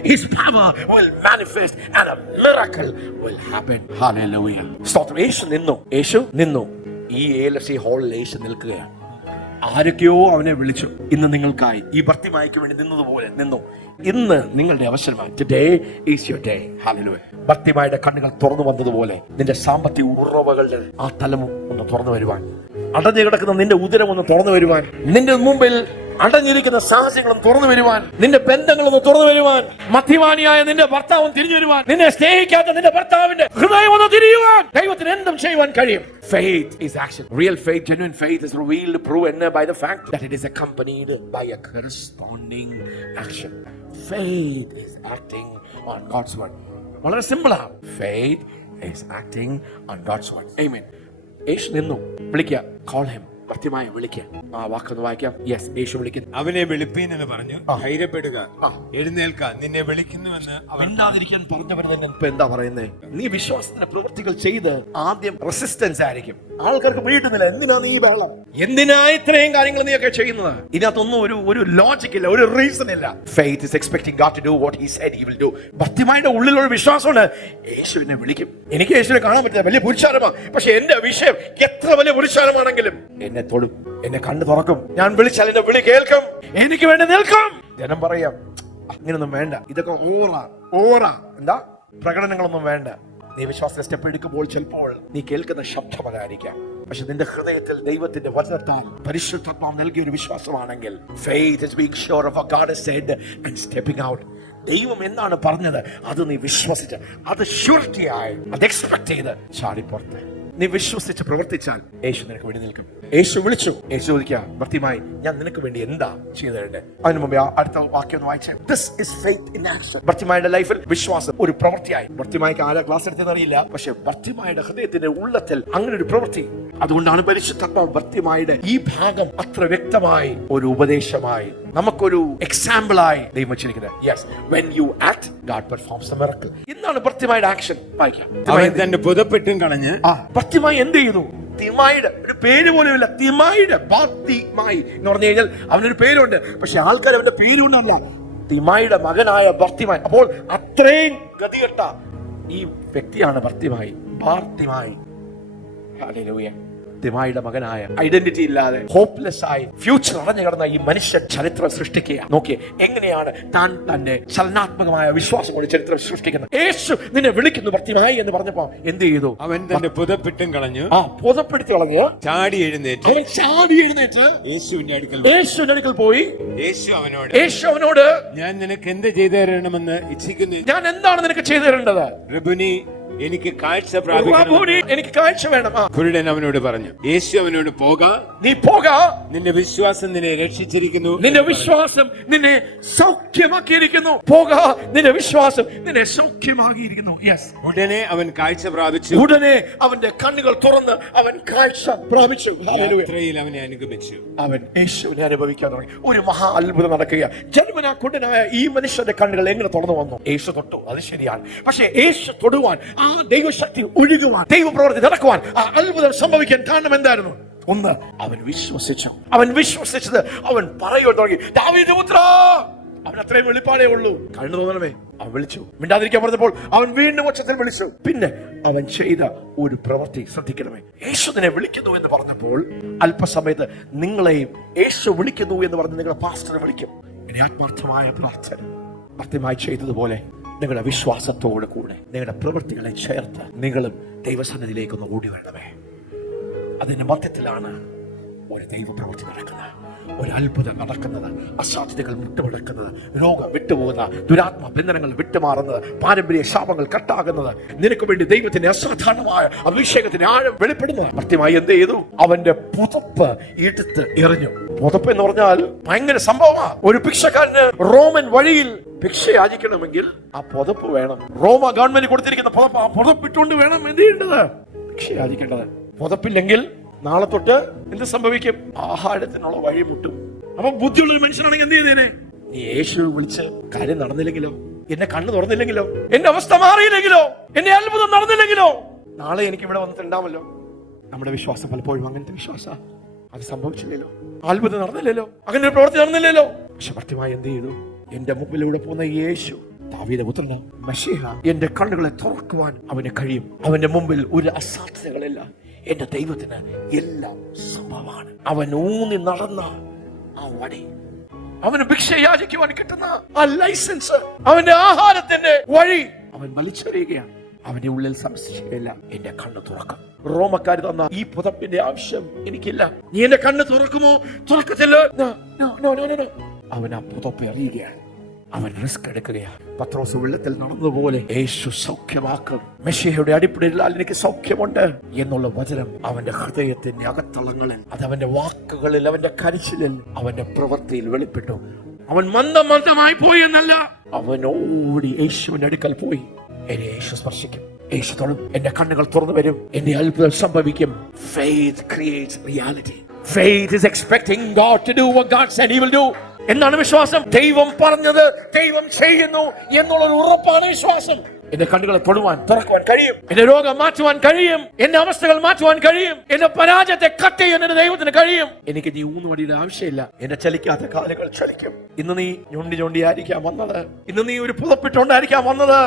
His power will manifest and a miracle will happen. Hallelujah. സ്തോത്രം. യേശു നിന്നു. ഈ ALC ഹാളിൽ യേശു നിൽക്കുകയാണ്. ആരൊക്കെയോ അവനെ വിളിച്ചു. ഇന്ന് നിങ്ങൾക്കായി ഈ ഭർത്തിമായ്ക്ക് വേണ്ടി നിന്നതുപോലെ നിന്നു. ഇന്ന് നിങ്ങളുടെ അവസരമായി. Today is your day. Hallelujah. ഭർത്തിമായുടെ കണ്ണുകൾ തുറന്നു വന്നതുപോലെ നിന്റെ സാമ്പത്തിക ഉറവകളുടെ ആ തലം ഒന്ന് തുറന്നു വരുവാൻ, അടഞ്ഞു കിടക്കുന്ന നിന്റെ ഉദരം ഒന്ന് തുറന്നു വരുവാൻ, നിന്റെ മുമ്പിൽ അടഞ്ഞിരിക്കുന്ന സാഹചര്യങ്ങളും തുറന്നു വരുവാൻ, നിന്റെ ബന്ധങ്ങളൊന്ന് തുറന്നു വരുവാൻ, മദ്യപാനിയായ നിന്റെ ഭർത്താവും തിരിഞ്ഞു വരുവാൻ, നിന്നെ സ്നേഹിക്കാത്ത നിന്റെ ഭർത്താവിന്റെ ഹൃദയം ഒന്ന് തിരിയുവാൻ ദൈവത്തിന് എന്തും ചെയ്യുവാൻ കഴിയും. Faith is action. Real faith, genuine faith is revealed, proven by the fact that it is accompanied by a corresponding action. Faith is acting on God's word. വളരെ സിമ്പിളാ. Faith is acting on God's word. Amen. യേശു നിന്നു. വിളിക്കുക. Call him. ഭർത്തിമായ വിളിക്കുക. ആ വാക്കൊന്ന് വായിക്കാം. Yes, യേശു വിളിക്കുന്നു. അവനെ വിളിപ്പീൻ എന്ന് പറഞ്ഞു. ധൈര്യപ്പെടുക, എഴുന്നേൽക്ക, നിന്നെ വിളിക്കുന്നുവെന്ന് അവൻ മിണ്ടാതിരിക്കാൻ പറഞ്ഞവർ തന്നെ ഇപ്പൊ എന്താ പറയുന്നത്? നീ വിശ്വാസത്തിന്റെ പ്രവൃത്തികൾ ചെയ്ത് ആദ്യം റെസിസ്റ്റൻസ് ആയിരിക്കും. ആൾക്കാർക്ക് വീട്ടുന്നില്ല, എന്തിനാ നീ ബഹളം, എന്തിനാ ഇത്രയും കാര്യങ്ങൾ നീ ഒക്കെ ചെയ്യുന്നത്? ഇതിനകത്തൊന്നും ഒരു ലോജിക് ഇല്ല, ഒരു റീസൺ ഇല്ല. Faith is expecting God to do what he said he will do. ഭർത്തിമായുടെ ഉള്ളിലുള്ള വിശ്വാസമുണ്ട്, യേശു എന്നെ വിളിക്കും. എനിക്ക് യേശുവിനെ കാണാൻ പറ്റില്ല, വലിയ പുരുഷാരമാണ്, പക്ഷെ എന്റെ വിഷയം എത്ര വലിയ പുരുഷാരമാണെങ്കിലും എന്നെ തൊടും, എന്നെ കണ്ണു തുറക്കും, ഞാൻ വിളിച്ചാൽ എന്റെ വിളി കേൾക്കും, എനിക്ക് വേണ്ടി നിൽക്കും. ജനം പറയാം അങ്ങനൊന്നും വേണ്ട, ഇതൊക്കെ ഓറ എന്താ പ്രകടനങ്ങളൊന്നും വേണ്ട. നീ വിശ്വാസ സ്റ്റെപ്പ് എടുക്കുമ്പോൾ ചിലപ്പോൾ നീ കേൾക്കുന്ന ശബ്ദം അതായിരിക്കാം, പക്ഷെ നിന്റെ ഹൃദയത്തിൽ ദൈവത്തിന്റെ വചനത്താൽ പരിശുദ്ധാത്മാവ് നൽകിയ ഒരു വിശ്വാസമാണെങ്കിൽ faith is being sure of what God has said and stepping out. ദൈവം എന്താണ് പറഞ്ഞത് അത് നീ വിശ്വസിച്ച്, അത് ഷുവർട്ടി ആയി, അത് എക്സ്പെക്ട് ചെയ്ത് ചാടിപ്പുറത്ത് നീ വിശ്വസിച്ച് പ്രവർത്തിച്ചാൽ യേശു നിനക്ക് വേണ്ടി നിൽക്കും. യേശു വിളിച്ചു, യേശു ചോദിക്കുക, ഭർത്തിമായി ഞാൻ നിനക്ക് വേണ്ടി എന്താ ചെയ്തു തരണ്ടേ? അതിനു മുമ്പേ അടുത്ത വാക്യം ഒന്ന് വായിച്ചേ. This is faith in action. ഭർത്തിമായുടെ ലൈഫിൽ വിശ്വാസം ഒരു പ്രവൃത്തിയായി. ഭർത്തിമായിക്ക് ആരാ ക്ലാസ് എടുത്തെന്ന് അറിയില്ല, പക്ഷെ ഭർത്തിമായുടെ ഹൃദയത്തിന്റെ ഉള്ളത്തിൽ അങ്ങനെ ഒരു പ്രവൃത്തി. അതുകൊണ്ടാണ് പരിശുദ്ധാത്മാവ് ഭർത്തിമായുടെ ഈ ഭാഗം അത്ര വ്യക്തമായി ഒരു ഉപദേശമായി നമുക്കൊരു എക്സാമ്പിളായി ദൈവം വെച്ചിരിക്കുന്നത്. Yes, when you act, God performs a miracle. എന്താണ് ഭർത്തിമായുടെ ആക്ഷൻ? വായിക്കാം. അവൻ തന്റെ പുതപ്പെട്ടും കളഞ്ഞ് ഭർത്തിമായി എന്ത് ചെയ്തു? തിമായിയുടെ ഒരു പേര് പോലും ഇല്ല. തിമായിയുടെ ഭർത്തിമായി എന്ന് പറഞ്ഞു കഴിഞ്ഞാൽ അവനൊരു പേരുണ്ട്, പക്ഷെ ആൾക്കാർ അവന്റെ പേരുകൊണ്ടല്ല, തിമായിയുടെ മകനായ ഭർത്തിമായി. അപ്പോൾ അത്രയും ഗതികെട്ട ഈ വ്യക്തിയാണ് ഭർത്തിമായി. ഹല്ലേലൂയ. തിമായിയുടെ മകനായ, ഐഡന്റിറ്റി ഇല്ലാതെ ഹോപ്പ്ലെസ് ആയി ഫ്യൂച്ചർ അടഞ്ഞു കിടന്ന ഈ മനുഷ്യൻ ചരിത്രം സൃഷ്ടിക്കുക. നോക്കിയേ എങ്ങനെയാണ് താൻ തന്റെ ചലനാത്മകമായ വിശ്വാസം കൊണ്ട് ചരിത്രം സൃഷ്ടിക്കുന്നത്. യേശു നിന്നെ വിളിക്കുന്നു ഭർത്തിമായി എന്ന് പറഞ്ഞപ്പോ എന്ത് ചെയ്തു? അവൻ തന്റെ പുതപ്പെട്ടും കളഞ്ഞു, പുതപ്പെടുത്തി കളഞ്ഞ് ചാടി എഴുന്നേറ്റ് യേശുവിന്റെ അടുക്കൽ പോയി. യേശു അവനോട് ഞാൻ നിനക്ക് എന്ത് ചെയ്തു തരണമെന്ന് ഇച്ഛിക്കുന്നു. ഞാൻ എന്താണ് നിനക്ക് ചെയ്തു തരേണ്ടത്? റബ്ബുനി, എനിക്ക് കാഴ്ച പ്രാപിക്കണം, എനിക്ക് കാഴ്ച വേണം. കുരുടൻ അവനോട് പറഞ്ഞു. യേശു അവനോട് നീ പോക, നിന്റെ വിശ്വാസം നിന്നെ രക്ഷിച്ചിരിക്കുന്നു, നിന്റെ വിശ്വാസം നിന്നെ സൗഖ്യമാക്കിയിരിക്കുന്നു. പോക, നിന്റെ വിശ്വാസം നിന്നെ സൗഖ്യമാക്കിയിരിക്കുന്നു. യെസ്. ഉടനെ അവൻ കാഴ്ച പ്രാപിച്ചു. ഉടനെ അവന്റെ കണ്ണുകൾ തുറന്ന് അവൻ കാഴ്ച പ്രാപിച്ചു. യാത്രയിൽ അവനെ അനുഗമിച്ചു. അവൻ യേശുവിനെ അനുഭവിക്കാൻ തുടങ്ങി. ഒരു മഹാ അത്ഭുതം നടക്കുക. ജന്മനാ കുണ്ടനായ ഈ മനുഷ്യന്റെ കണ്ണുകൾ എങ്ങനെ തുറന്നു വന്നു? യേശു തൊട്ടു, അത് ശരിയാണ്. പക്ഷെ യേശു തൊടുവാൻ, ആ ദൈവശക്തി ഒഴുകുവാൻ, ദൈവപ്രവൃത്തി നടക്കുവാൻ, ആ അത്ഭുതം സംഭവിക്കാൻ കാരണം എന്തായിരുന്നു? ഒന്ന്, അവൻ വിശ്വസിച്ചു. അവൻ വിശ്വസിച്ചത് അവൻ പറയുവാൻ തുടങ്ങി, ദാവീദ് പുത്രാ. അവൻ അത്രയും വെളിപ്പാടേ ഉള്ളൂ. കണ്ണു തോന്നണമേ. അവൻ വിളിച്ചു. മിണ്ടാതിരിക്കാൻ പറഞ്ഞപ്പോൾ അവൻ വീണ്ടും ഉച്ചത്തിൽ വിളിച്ചു. പിന്നെ അവൻ ചെയ്ത ഒരു പ്രവൃത്തി ശ്രദ്ധിക്കണമേ. യേശു നിന്നെ വിളിക്കുന്നു എന്ന് പറഞ്ഞപ്പോൾ അല്പസമയത്ത് നിങ്ങളെയും യേശു വിളിക്കുന്നു എന്ന് പറഞ്ഞ് നിങ്ങളുടെ പാസ്റ്റർ വിളിക്കും. ഇനി ആത്മാർത്ഥമായ പ്രാർത്ഥന ഭർത്തിമായി ചെയ്തതുപോലെ നിങ്ങളുടെ വിശ്വാസത്തോട് കൂടെ നിങ്ങളുടെ പ്രവൃത്തികളെ ചേർത്ത് നിങ്ങളും ദൈവസന്നിധിയിലേക്കൊന്ന് ഓടി വരണമേ. അതിന്റെ മധ്യത്തിലാണ് ഒരു ദൈവപ്രവൃത്തി നടക്കുന്നത്, ഒരു അത്ഭുതം നടക്കുന്നത്, അസാധ്യതകൾ വിട്ടുമടക്കുന്നത്, രോഗം വിട്ടുപോകുന്ന, ദുരാത്മ ബന്ധനങ്ങൾ വിട്ടുമാറുന്നത്, പാരമ്പര്യ ശാപങ്ങൾ കട്ടാകുന്നത്, നിനക്ക് വേണ്ടി ദൈവത്തിന്റെ അസാധാരണമായ അഭിഷേകത്തിന്റെ ആഴം വെളിപ്പെടുന്നത്. കൃത്യമായി എന്ത് ചെയ്തു? അവന്റെ പുതപ്പ് എടുത്ത് എറിഞ്ഞു. പുതപ്പ് എന്ന് പറഞ്ഞാൽ ഭയങ്കര സംഭവമാണ്. ഒരു ഭിക്ഷക്കാരന് റോമൻ വഴിയിൽ ഭിക്ഷ യാചിക്കണമെങ്കിൽ ആ പുതപ്പ് വേണം. റോമ ഗവൺമെന്റ് കൊടുത്തിരിക്കുന്ന പുതപ്പ്, ആ പുതപ്പിട്ടുകൊണ്ട് വേണം എന്ത് ചെയ്യേണ്ടത്? ഭിക്ഷ യാചിക്കേണ്ടത്. പുതപ്പില്ലെങ്കിൽ നാളെ തൊട്ട് എന്ത് സംഭവിക്കും? ആഹാരത്തിനുള്ള വഴി മുട്ടും. അപ്പൊ ബുദ്ധിയുള്ള ഒരു മനുഷ്യനാണെങ്കിൽ എന്ത് ചെയ്തേനെ? നീ യേശു വിളിച്ച് കാര്യം നടന്നില്ലെങ്കിലോ, എന്നെ കണ്ണു തുറന്നില്ലെങ്കിലോ, എന്റെ അവസ്ഥ മാറിയില്ലെങ്കിലോ, എന്റെ അത്ഭുതം നടന്നില്ലെങ്കിലോ, നാളെ എനിക്ക് ഇവിടെ വന്നിട്ടുണ്ടാവല്ലോ. നമ്മുടെ വിശ്വാസം പലപ്പോഴും അങ്ങനത്തെ വിശ്വാസ. അത് സംഭവിച്ചില്ലല്ലോ, അത്ഭുതം നടന്നില്ലല്ലോ, അങ്ങനെ ഒരു പ്രവൃത്തി നടന്നില്ലല്ലോ. പക്ഷെ കൃത്യമായി എന്ത് ചെയ്തു? എന്റെ മുമ്പിലൂടെ പോകുന്ന യേശു, ദാവീദ് പുത്രൻ മെശിഹ, എന്റെ കണ്ണുകളെ തുറക്കുവാൻ അവന് കഴിയും. അവന്റെ മുമ്പിൽ ഒരു അസാധ്യതകളില്ല. എന്റെ ദൈവത്തിന് എല്ലാം സംഭവമാണ്. അവൻ ഊന്നി നടന്ന ആ വടി, അവന് ഭിക്ഷ യാചിക്കുവാൻ കിട്ടുന്ന ആ ലൈസൻസ്, അവന്റെ ആഹാരത്തിന്റെ വഴി അവൻ വലിച്ചെറിയുകയാണ്. അവന്റെ ഉള്ളിൽ സംശയമില്ല, എന്റെ കണ്ണ് തുറക്കും. റോമക്കാർ തന്ന ഈ പുതപ്പിന്റെ ആവശ്യം എനിക്കില്ല. നീ എന്റെ കണ്ണ് തുറക്കുമോ? തുറക്കത്തില്ല. അവൻ ആ പുതപ്പ് എറിയുകയാണ്. അവൻ റിസ്ക് എടുക്കുകയാണ്. പത്രോസ് വെള്ളത്തിൽ നടന്നതുപോലെ യേശു സൗഖ്യമാക്കും. മെശിഹയുടെ അടിപ്പിടിയിലാൽ എനിക്ക് സൗഖ്യമുണ്ട് എന്നുള്ള വചനം അവന്റെ ഹൃദയത്തിന്റെ അകത്തളങ്ങളിൽ, അത് അവന്റെ വാക്കുകളിൽ, അവന്റെ കരച്ചിലിൽ, അവന്റെ പ്രവൃത്തിയിൽ വെളിപ്പെട്ടു. അവൻ മന്ദമായി പോയി എന്നല്ല, അവൻ ഓടി യേശുവിന്റെ അടുക്കൽ പോയി. എന്നെ യേശു സ്പർശിക്കും, യേശു തൊടും, എന്റെ കണ്ണുകൾ തുറന്നു വരും, എന്റെ അത്ഭുതം സംഭവിക്കും. Faith creates reality. Faith is expecting God to do what God said He will do. എന്താണ് വിശ്വാസം? ദൈവം പറഞ്ഞത് ദൈവം ചെയ്യുന്നു എന്നുള്ളൊരു ഉറപ്പാണ് വിശ്വാസം. എന്റെ കണ്ണുകളെ തൊടുവാൻ തുറക്കുവാൻ കഴിയും, എന്റെ രോഗം മാറ്റുവാൻ കഴിയും, എന്റെ അവസ്ഥകൾ മാറ്റുവാൻ കഴിയും, എന്റെ പരാജയത്തെ കട്ട് ചെയ്യാൻ എന്റെ ദൈവത്തിന് കഴിയും. എനിക്ക് നീ ഊന്നുവടിയുടെ ആവശ്യമില്ല. എന്റെ ചലിക്കാത്ത കാലുകൾ ചലിക്കും. ഇന്ന് നീ ഞൊണ്ടിയായിരിക്കാം വന്നത്, ഇന്ന് നീ ഒരു പുതപ്പിട്ടുകൊണ്ടായിരിക്കാം വന്നത്,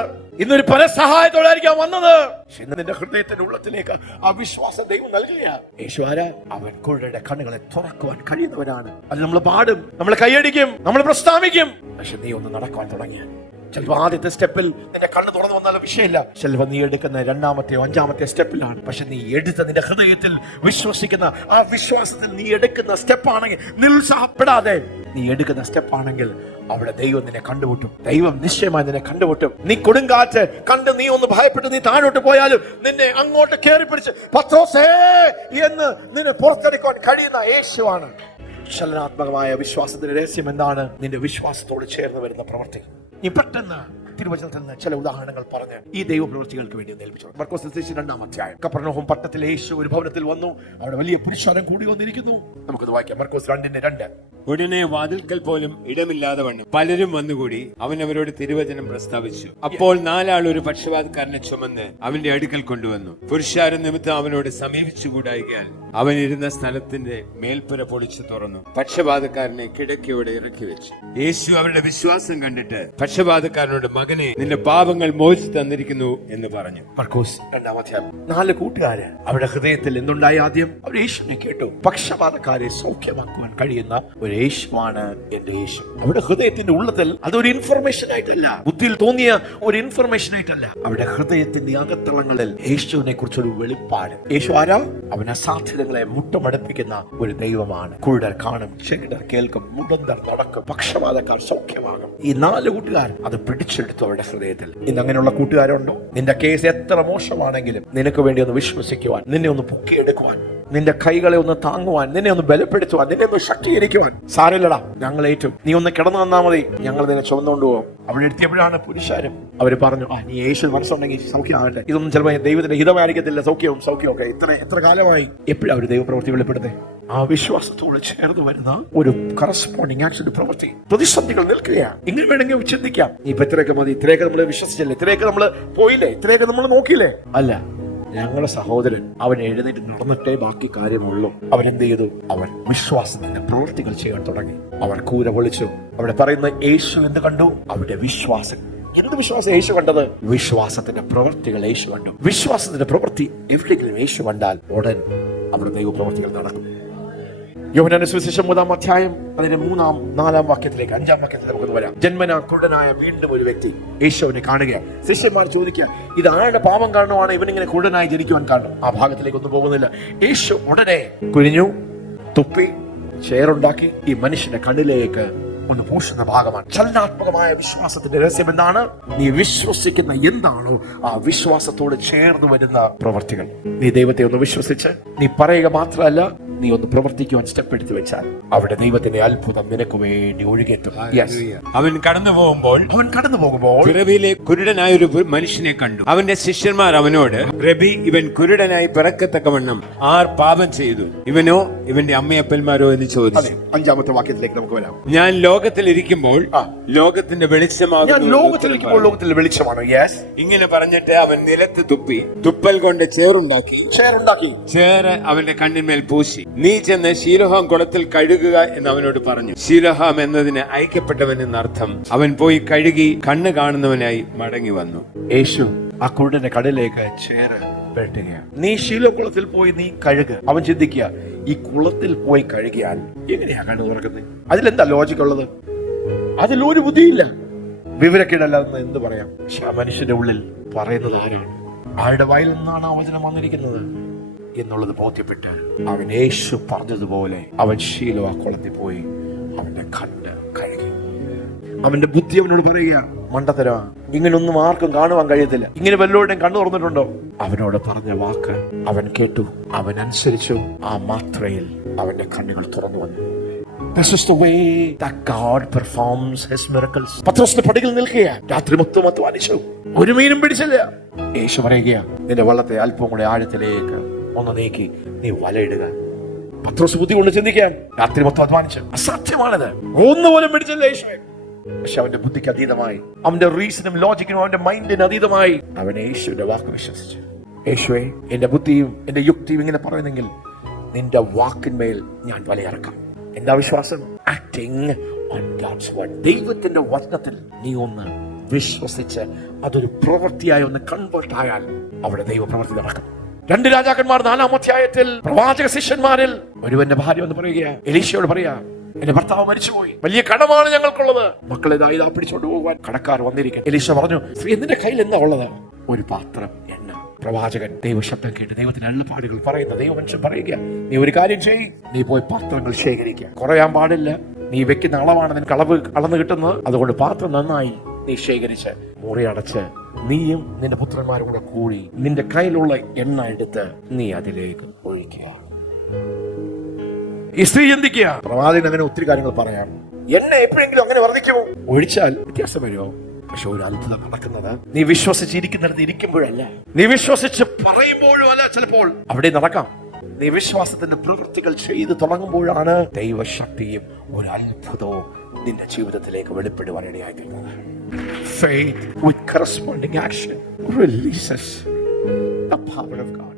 ഇന്നൊരു പല സഹായത്തോടായിരിക്കാം വന്നത്. പക്ഷെ ഇന്ന് നിന്റെ ഹൃദയത്തിന്റെ ഉള്ളത്തിലേക്ക് ആ വിശ്വാസം ദൈവം നൽകുക. യേശുവാര അവൻ കുരുടരുടെ കണ്ണുകളെ തുറക്കുവാൻ കഴിയുന്നവനാണ്. അത് നമ്മൾ പാടും, നമ്മൾ കൈയടിക്കും, നമ്മൾ പ്രസ്താവിക്കും. പക്ഷെ നീ ഒന്ന് നടക്കുവാൻ തുടങ്ങിയ ചിലപ്പോൾ ആദ്യത്തെ സ്റ്റെപ്പിൽ നിന്റെ കണ്ണ് തുറന്നു വന്നാലും വിഷയമില്ല. ചിലപ്പോൾ നീ എടുക്കുന്ന രണ്ടാമത്തെയോ അഞ്ചാമത്തെ സ്റ്റെപ്പിലാണ്. പക്ഷെ നീ എടുത്ത നിന്റെ ഹൃദയത്തിൽ വിശ്വസിക്കുന്ന ആ വിശ്വാസത്തിൽ നീ എടുക്കുന്ന സ്റ്റെപ്പാണെങ്കിൽ നിരുത്സാഹപ്പെടാതെ നീ എടുക്കുന്ന സ്റ്റെപ്പാണെങ്കിൽ അവിടെ ദൈവം നിന്നെ കണ്ടുമുട്ടും. ദൈവം നിശ്ചയമായി നിന്നെ കണ്ടുമുട്ടും. നീ കൊടുങ്കാറ്റ് കണ്ട് നീ ഒന്ന് ഭയപ്പെട്ട് നീ താഴോട്ട് പോയാലും നിന്നെ അങ്ങോട്ട് കയറി പിടിച്ച് പത്രോസേ എന്ന് നിന്നെ പുറത്തെടുക്കാൻ കഴിയുന്ന യേശുവാണ്. ചലനാത്മകമായ വിശ്വാസത്തിന്റെ രഹസ്യം എന്താണ്? നിന്റെ വിശ്വാസത്തോട് ചേർന്ന് വരുന്ന പ്രവൃത്തി. നീ പെട്ടെന്ന് തിരുവചനത്തിൽ നിന്ന് ചില ഉദാഹരണങ്ങൾ പറഞ്ഞ് ഈ ദൈവപ്രവൃത്തികൾക്ക് വേണ്ടി ഏൽപ്പിച്ചു. മർക്കോസ് 2-ാം കപ്പർനഹൂം പട്ടണത്തിലെ യേശു ഒരു ഭവനത്തിൽ വന്നു. അവിടെ വലിയ പുരുഷാരം കൂടി വന്നിരിക്കുന്നു. നമുക്കത് വായിക്കാം. മർക്കോസ് 2:2. ഉടനെ വാതിൽക്കൽ പോലും ഇടമില്ലാതെ വണ്ണം പലരും വന്നുകൂടി അവൻ അവരോട് തിരുവചനം പ്രസ്താവിച്ചു. അപ്പോൾ 4 ആൾ ഒരു പക്ഷപാതക്കാരനെ ചുമന്ന് അവന്റെ അടുക്കൽ കൊണ്ടുവന്നു. പുരുഷാരം നിമിത്തം അവനോട് സമീപിച്ചുകൂടായികയാൽ അവൻ ഇരുന്ന സ്ഥലത്തിന്റെ മേൽപ്പുര പൊളിച്ചു തുറന്നു പക്ഷപാതക്കാരനെ കിടക്കയോടെ ഇറക്കി വെച്ചു. യേശു അവരുടെ വിശ്വാസം കണ്ടിട്ട് പക്ഷപാതക്കാരനോട്, മകനെ, നിന്റെ പാപങ്ങൾ മോചിച്ചു തന്നിരിക്കുന്നു എന്ന് പറഞ്ഞു. മർക്കോസ് 2-ാം 4 കൂട്ടുകാര് അവരുടെ ഹൃദയത്തിൽ എന്തുണ്ടായി? ആദ്യം അവർ യേശുവിനെ കേട്ടു. പക്ഷപാതക്കാരെ സൗഖ്യമാക്കുവാൻ കഴിയുന്ന ഒരു യേശുവാണ് എന്റെ യേശു. അവരുടെ ഹൃദയത്തിന്റെ ഉള്ളത്തിൽ അതൊരു ഇൻഫർമേഷൻ ആയിട്ടല്ല, ബുദ്ധിയിൽ തോന്നിയ ഒരു ഇൻഫർമേഷൻ ആയിട്ടല്ല. അവരുടെ ഹൃദയത്തിന്റെ അകത്തളങ്ങളിൽ യേശുവിനെ കുറിച്ചൊരു വെളിപ്പാട്. യേശു ആരാ? അവൻ അസാധ്യതകളെ മുട്ടമടുപ്പിക്കുന്ന ഒരു ദൈവമാണ്. കുരുടർ കാണും, ചെകിടർ കേൾക്കും, മുടന്തർ നടക്കും, പക്ഷപാതക്കാർ സൗഖ്യമാകും. ഈ 4 കൂട്ടുകാർ അത് പിടിച്ചെടുത്തു അവരുടെ ഹൃദയത്തിൽ. ഇന്ന് അങ്ങനെയുള്ള കൂട്ടുകാരുണ്ടോ? നിന്റെ കേസ് എത്ര മോശമാണെങ്കിലും നിനക്ക് വേണ്ടി ഒന്ന് വിശ്വസിക്കുവാൻ, നിന്നെ ഒന്ന് പൊക്കിയെടുക്കുവാൻ, നിന്റെ കൈകളെ ഒന്ന് താങ്ങുവാൻ, നിന്നെ ഒന്ന് ബലപ്പെടുത്തുവാൻ, നിന്നെ ഒന്ന് ശക്തീകരിക്കുവാൻ. സാരമില്ലടാ, ഞങ്ങൾ ഏറ്റു, നീ ഒന്ന് കിടന്നു വന്നാൽ മതി, ഞങ്ങൾ നിന്നെ ചുമന്നുകൊണ്ട് പോകും. അവിടെ എത്തിയപ്പോഴാണ് പുരുഷാരം അവര് പറഞ്ഞു, നീ യേശു മനസ്സുണ്ടെങ്കിൽ സൗഖ്യമാകട്ടെ. ഇതൊന്നും ചിലപ്പോൾ ദൈവത്തിന്റെ ഹിതമായിരിക്കത്തില്ല. സൗഖ്യമൊക്കെ എത്ര കാലമായി. എപ്പോഴും അവർ ദൈവപ്രവൃത്തി വെളിപ്പെടുത്തേ. ആ വിശ്വാസത്തോട് ചേർന്ന് വരുന്ന ഒരു കറസ്പോണ്ടിങ് ആക്ഷൻ പ്രവൃത്തി. പ്രതിസന്ധികൾ നിൽക്കുകയാണ്. ഇങ്ങനെ വേണമെങ്കിൽ ചിന്തിക്കാം, ഇപ്പൊ ഇത്രയൊക്കെ മതി, ഇത്രയൊക്കെ നമ്മൾ വിശ്വസിച്ചില്ലേ, ഇത്രയൊക്കെ നമ്മൾ പോയില്ലേ, ഇത്രയൊക്കെ നമ്മൾ നോക്കിയില്ലേ. അല്ല, ഞങ്ങളുടെ സഹോദരൻ അവൻ എഴുന്നേറ്റ് നടന്നിട്ടേ ബാക്കി കാര്യമുള്ളൂ. അവൻ എന്ത് ചെയ്തു? അവൻ വിശ്വാസത്തിന്റെ പ്രവൃത്തികൾ ചെയ്യാൻ തുടങ്ങി. അവർ കൂര പൊളിച്ചു. അവിടെ പറയുന്ന യേശു എന്ത് കണ്ടു? അവിടെ വിശ്വാസം. എന്ത് വിശ്വാസം യേശു കണ്ടത്? വിശ്വാസത്തിന്റെ പ്രവൃത്തികൾ യേശു കണ്ടു. വിശ്വാസത്തിന്റെ പ്രവൃത്തി എവിടെയെങ്കിലും യേശു കണ്ടാൽ ഉടൻ അവിടെ ദൈവപ്രവൃത്തികൾ നടക്കും. യോഹന്നാന്റെ സുവിശേഷം 3-ാം അധ്യായം അതിന്റെ 3-ാം 4-ാം വാക്യത്തിലേക്ക് 5-ാം വാക്യത്തിലേക്ക് നമുക്ക് വരാം. ജന്മനാ കുരുടനായ വീണ്ടും ഒരു വ്യക്തി യേശുവിനെ കാണുകയാണ്. ശിഷ്യന്മാർ ചോദിക്കുക, ഇത് ആരുടെ പാപം കാരണമാണ് ഇവനിങ്ങനെ കുരുടനായി ജനിക്കുവാൻ കാരണം? ആ ഭാഗത്തിലേക്ക് ഒന്നും പോകുന്നില്ല. യേശു ഉടനെ കുനിഞ്ഞു, തുപ്പി, ചേറുണ്ടാക്കി ഈ മനുഷ്യന്റെ കണ്ണിലേക്ക് ഒന്ന് പൂശുന്ന ഭാഗമാണ്. ചലനാത്മകമായ വിശ്വാസത്തിന്റെ രഹസ്യം എന്താണ്? നീ വിശ്വസിക്കുന്ന എന്താണോ ആ വിശ്വാസത്തോട് ചേർന്ന് വരുന്ന പ്രവർത്തികൾ. നീ ദൈവത്തെ ഒന്ന് വിശ്വസിച്ച് നീ പറയുക മാത്രമല്ല, നീ ഒന്ന് പ്രവർത്തിക്കുവാൻ സ്റ്റെപ്പ് എടുത്തു വെച്ചാൽ അവിടെ ദൈവത്തിന്റെ അത്ഭുതം നിനക്ക് വേണ്ടി ഒഴുകിയെത്തും. അവൻ കടന്നു പോകുമ്പോൾ പിറവിയിലെ കുരുടനായ ഒരു മനുഷ്യനെ കണ്ടു. അവന്റെ ശിഷ്യന്മാർ അവനോട്, റബി, ഇവൻ കുരുടനായി പിറക്കത്തക്കവണ്ണം ആർ പാപം ചെയ്തു, ഇവനോ ഇവന്റെ അമ്മയപ്പന്മാരോ എന്ന് ചോദിച്ചു. 5-ാമത്തെ വാക്യത്തിലേക്ക് നമുക്ക് വരാം. ഞാൻ ലോകത്തിലിരിക്കുമ്പോൾ ലോകത്തിന്റെ വെളിച്ചമാകും. ലോകത്തിന്റെ വെളിച്ചമാണ്. ഇങ്ങനെ പറഞ്ഞിട്ട് അവൻ നിലത്ത് തുപ്പി, തുപ്പൽ കൊണ്ട് ചേറുണ്ടാക്കി ചേറ് അവന്റെ കണ്ണിന്മേൽ പൂശി, നീ ചെന്ന് ശീലോഹാം കുളത്തിൽ കഴുകുക എന്ന് അവനോട് പറഞ്ഞു. ശീലോഹാം എന്നതിന് അയക്കപ്പെട്ടവൻ എന്നർത്ഥം. അവൻ പോയി കഴുകി കണ്ണ് കാണുന്നവനായി മടങ്ങി വന്നു. യേശു ആ കുരുടന്റെ കടലിലേക്ക് ചേറ് പെട്ടുകയാണ്. നീ ശീലോ കുളത്തിൽ പോയി നീ കഴുകുക. അവൻ ചിന്തിക്കുക, ഈ കുളത്തിൽ പോയി കഴുകിയാൽ എങ്ങനെയാ കണ്ണു തുറക്കുന്നത്? അതിലെന്താ ലോജിക് ഉള്ളത്? അതിലൊരു ബുദ്ധിയില്ല. വിവരക്കേടല്ലാതെന്ന് എന്ത് പറയാം? പക്ഷെ ആ മനുഷ്യന്റെ ഉള്ളിൽ പറയുന്നത് ആരാണ്? ആരുടെ വായിൽ നിന്നാണ് ആ വചനം വന്നിരിക്കുന്നത് എന്നുള്ളത് ബോധ്യപ്പെട്ട് അവൻ യേശു പറഞ്ഞതുപോലെ അവൻ ശീലോ ആ കുളത്തിൽ പോയി അവന്റെ കണ്ണ് കഴുകി. അവന്റെ ബുദ്ധി അവനോട് പറയുക, മണ്ടത്തരമാ, ഇങ്ങനൊന്നും ആർക്കും കാണുവാൻ കഴിയത്തില്ല. ഇങ്ങനെ വല്ലവരുടെയും കണ്ണു തുറന്നിട്ടുണ്ടോ? അവനോട് പറഞ്ഞ വാക്ക് അവൻ കേട്ടു, അവൻ അനുസരിച്ചു. ആ മാത്രയിൽ അവന്റെ കണ്ണുകൾ തുറന്നു വന്നു. This is the way that God performs His miracles. പത്രോസിന്റെ പടിയിൽ നിൽക്കുക. രാത്രി മൊത്തം അധ്വാനിച്ചു, ഒരു മീനും പിടിച്ചില്ല. യേശു പറയുക, നിന്റെ വള്ളത്തെ അല്പം കൂടെ ആഴത്തിലേക്ക് ഒന്ന് നീക്കി നീ വലയിടുക. പത്രോസ് ബുദ്ധി കൊണ്ട് ചിന്തിക്കാൻ രാത്രി മൊത്തം അധ്വാനിച്ചു. അസാധ്യമാണത്. ഒന്നുപോലും പിടിച്ചില്ല യേശുവെ. പക്ഷെ അവന്റെ ബുദ്ധിക്ക് അതീതമായി, അവന്റെ റീസണും ലോജിക്കിനും അവന്റെ മൈൻഡിന് അതീതമായി അവൻ യേശുവിന്റെ വാക്ക് വിശ്വസിച്ചു. യേശുവെ, എന്റെ ബുദ്ധിയും എന്റെ യുക്തിയും ഇങ്ങനെ പറയുന്നെങ്കിൽ നിന്റെ വാക്കിന്മേൽ ഞാൻ വലയിറക്കാം. എന്താ വിശ്വാസം? Acting on God's word. ദൈവത്തിന്റെ വചനത്തിൽ നീ ഒന്ന് വിശ്വസിച്ച് അതൊരു പ്രവൃത്തിയായി ഒന്ന് കൺവേർട്ട് ആയാൽ അവിടെ ദൈവപ്രവൃത്തി നടക്കും. 2 രാജാക്കന്മാർ 4-ാം അധ്യായത്തിൽ പ്രവാചക ശിഷ്യന്മാരിൽ ഒരുവന്റെ ഭാര്യ എന്ന് പറയുക, എലീശയോട് പറയാ, എന്റെ ഭർത്താവ് മരിച്ചുപോയി, വലിയ കടമാണ് ഞങ്ങൾക്കുള്ളത്, മക്കളെ ഇതാ പിടിച്ചോണ്ട് പോകാൻ കടക്കാർ വന്നിരിക്കും. എലീശ പറഞ്ഞു, സ്ത്രീ നിന്റെ കയ്യിൽ എന്താ ഉള്ളത്? ഒരു പാത്രം എണ്ണ. പ്രവാചകൻ ദൈവശബ്ദം കേട്ട് ദൈവത്തിന്റെ അരുളപ്പാടുകൾ പറയുന്ന ദൈവമനുഷ്യൻ പറയുക, നീ ഒരു കാര്യം ചെയ്യ്, നീ പോയി പാത്രങ്ങൾ ശേഖരിക്കുക. കുറയാൻ പാടില്ല, നീ വെക്കുന്ന അളവാണ് നിനക്ക് അളവ് അളന്ന് കിട്ടുന്നത്. അതുകൊണ്ട് പാത്രം നന്നായി നീ ശേഖരിച്ച് മുറി അടച്ച് നീയും നിന്റെ പുത്രന്മാരും കൂടെ കൂടി നിന്റെ കയ്യിലുള്ള എണ്ണ എടുത്ത് നീ അതിലേക്ക് ഒഴിക്കുക. ഈ സ്ത്രീ ചിന്തിക്കുക, പ്രവാചകൻ അങ്ങനെ ഒത്തിരി കാര്യങ്ങൾ പറയാം, എണ്ണ എപ്പോഴെങ്കിലും അങ്ങനെ വർദ്ധിക്കുമോ? ഒഴിച്ചാൽ വ്യത്യാസം വരുമോ? പക്ഷെ ഒരു അത്ഭുതം നടക്കുന്നത് നീ വിശ്വസിച്ചിരിക്കുന്നിടത്ത് ഇരിക്കുമ്പോഴല്ല, നീ വിശ്വസിച്ച് പറയുമ്പോഴും അല്ല. ചിലപ്പോൾ അവിടെ നടക്കാം. നീ വിശ്വാസത്തിന്റെ പ്രവൃത്തികൾ ചെയ്ത് തുടങ്ങുമ്പോഴാണ് ദൈവശക്തിയും ഒരു അത്ഭുതവും നിന്റെ ജീവിതത്തിലേക്ക് വെളിപ്പെടുവാൻ ഇടയായിത്തീരുന്നത്. Faith with corresponding action releases the power of God.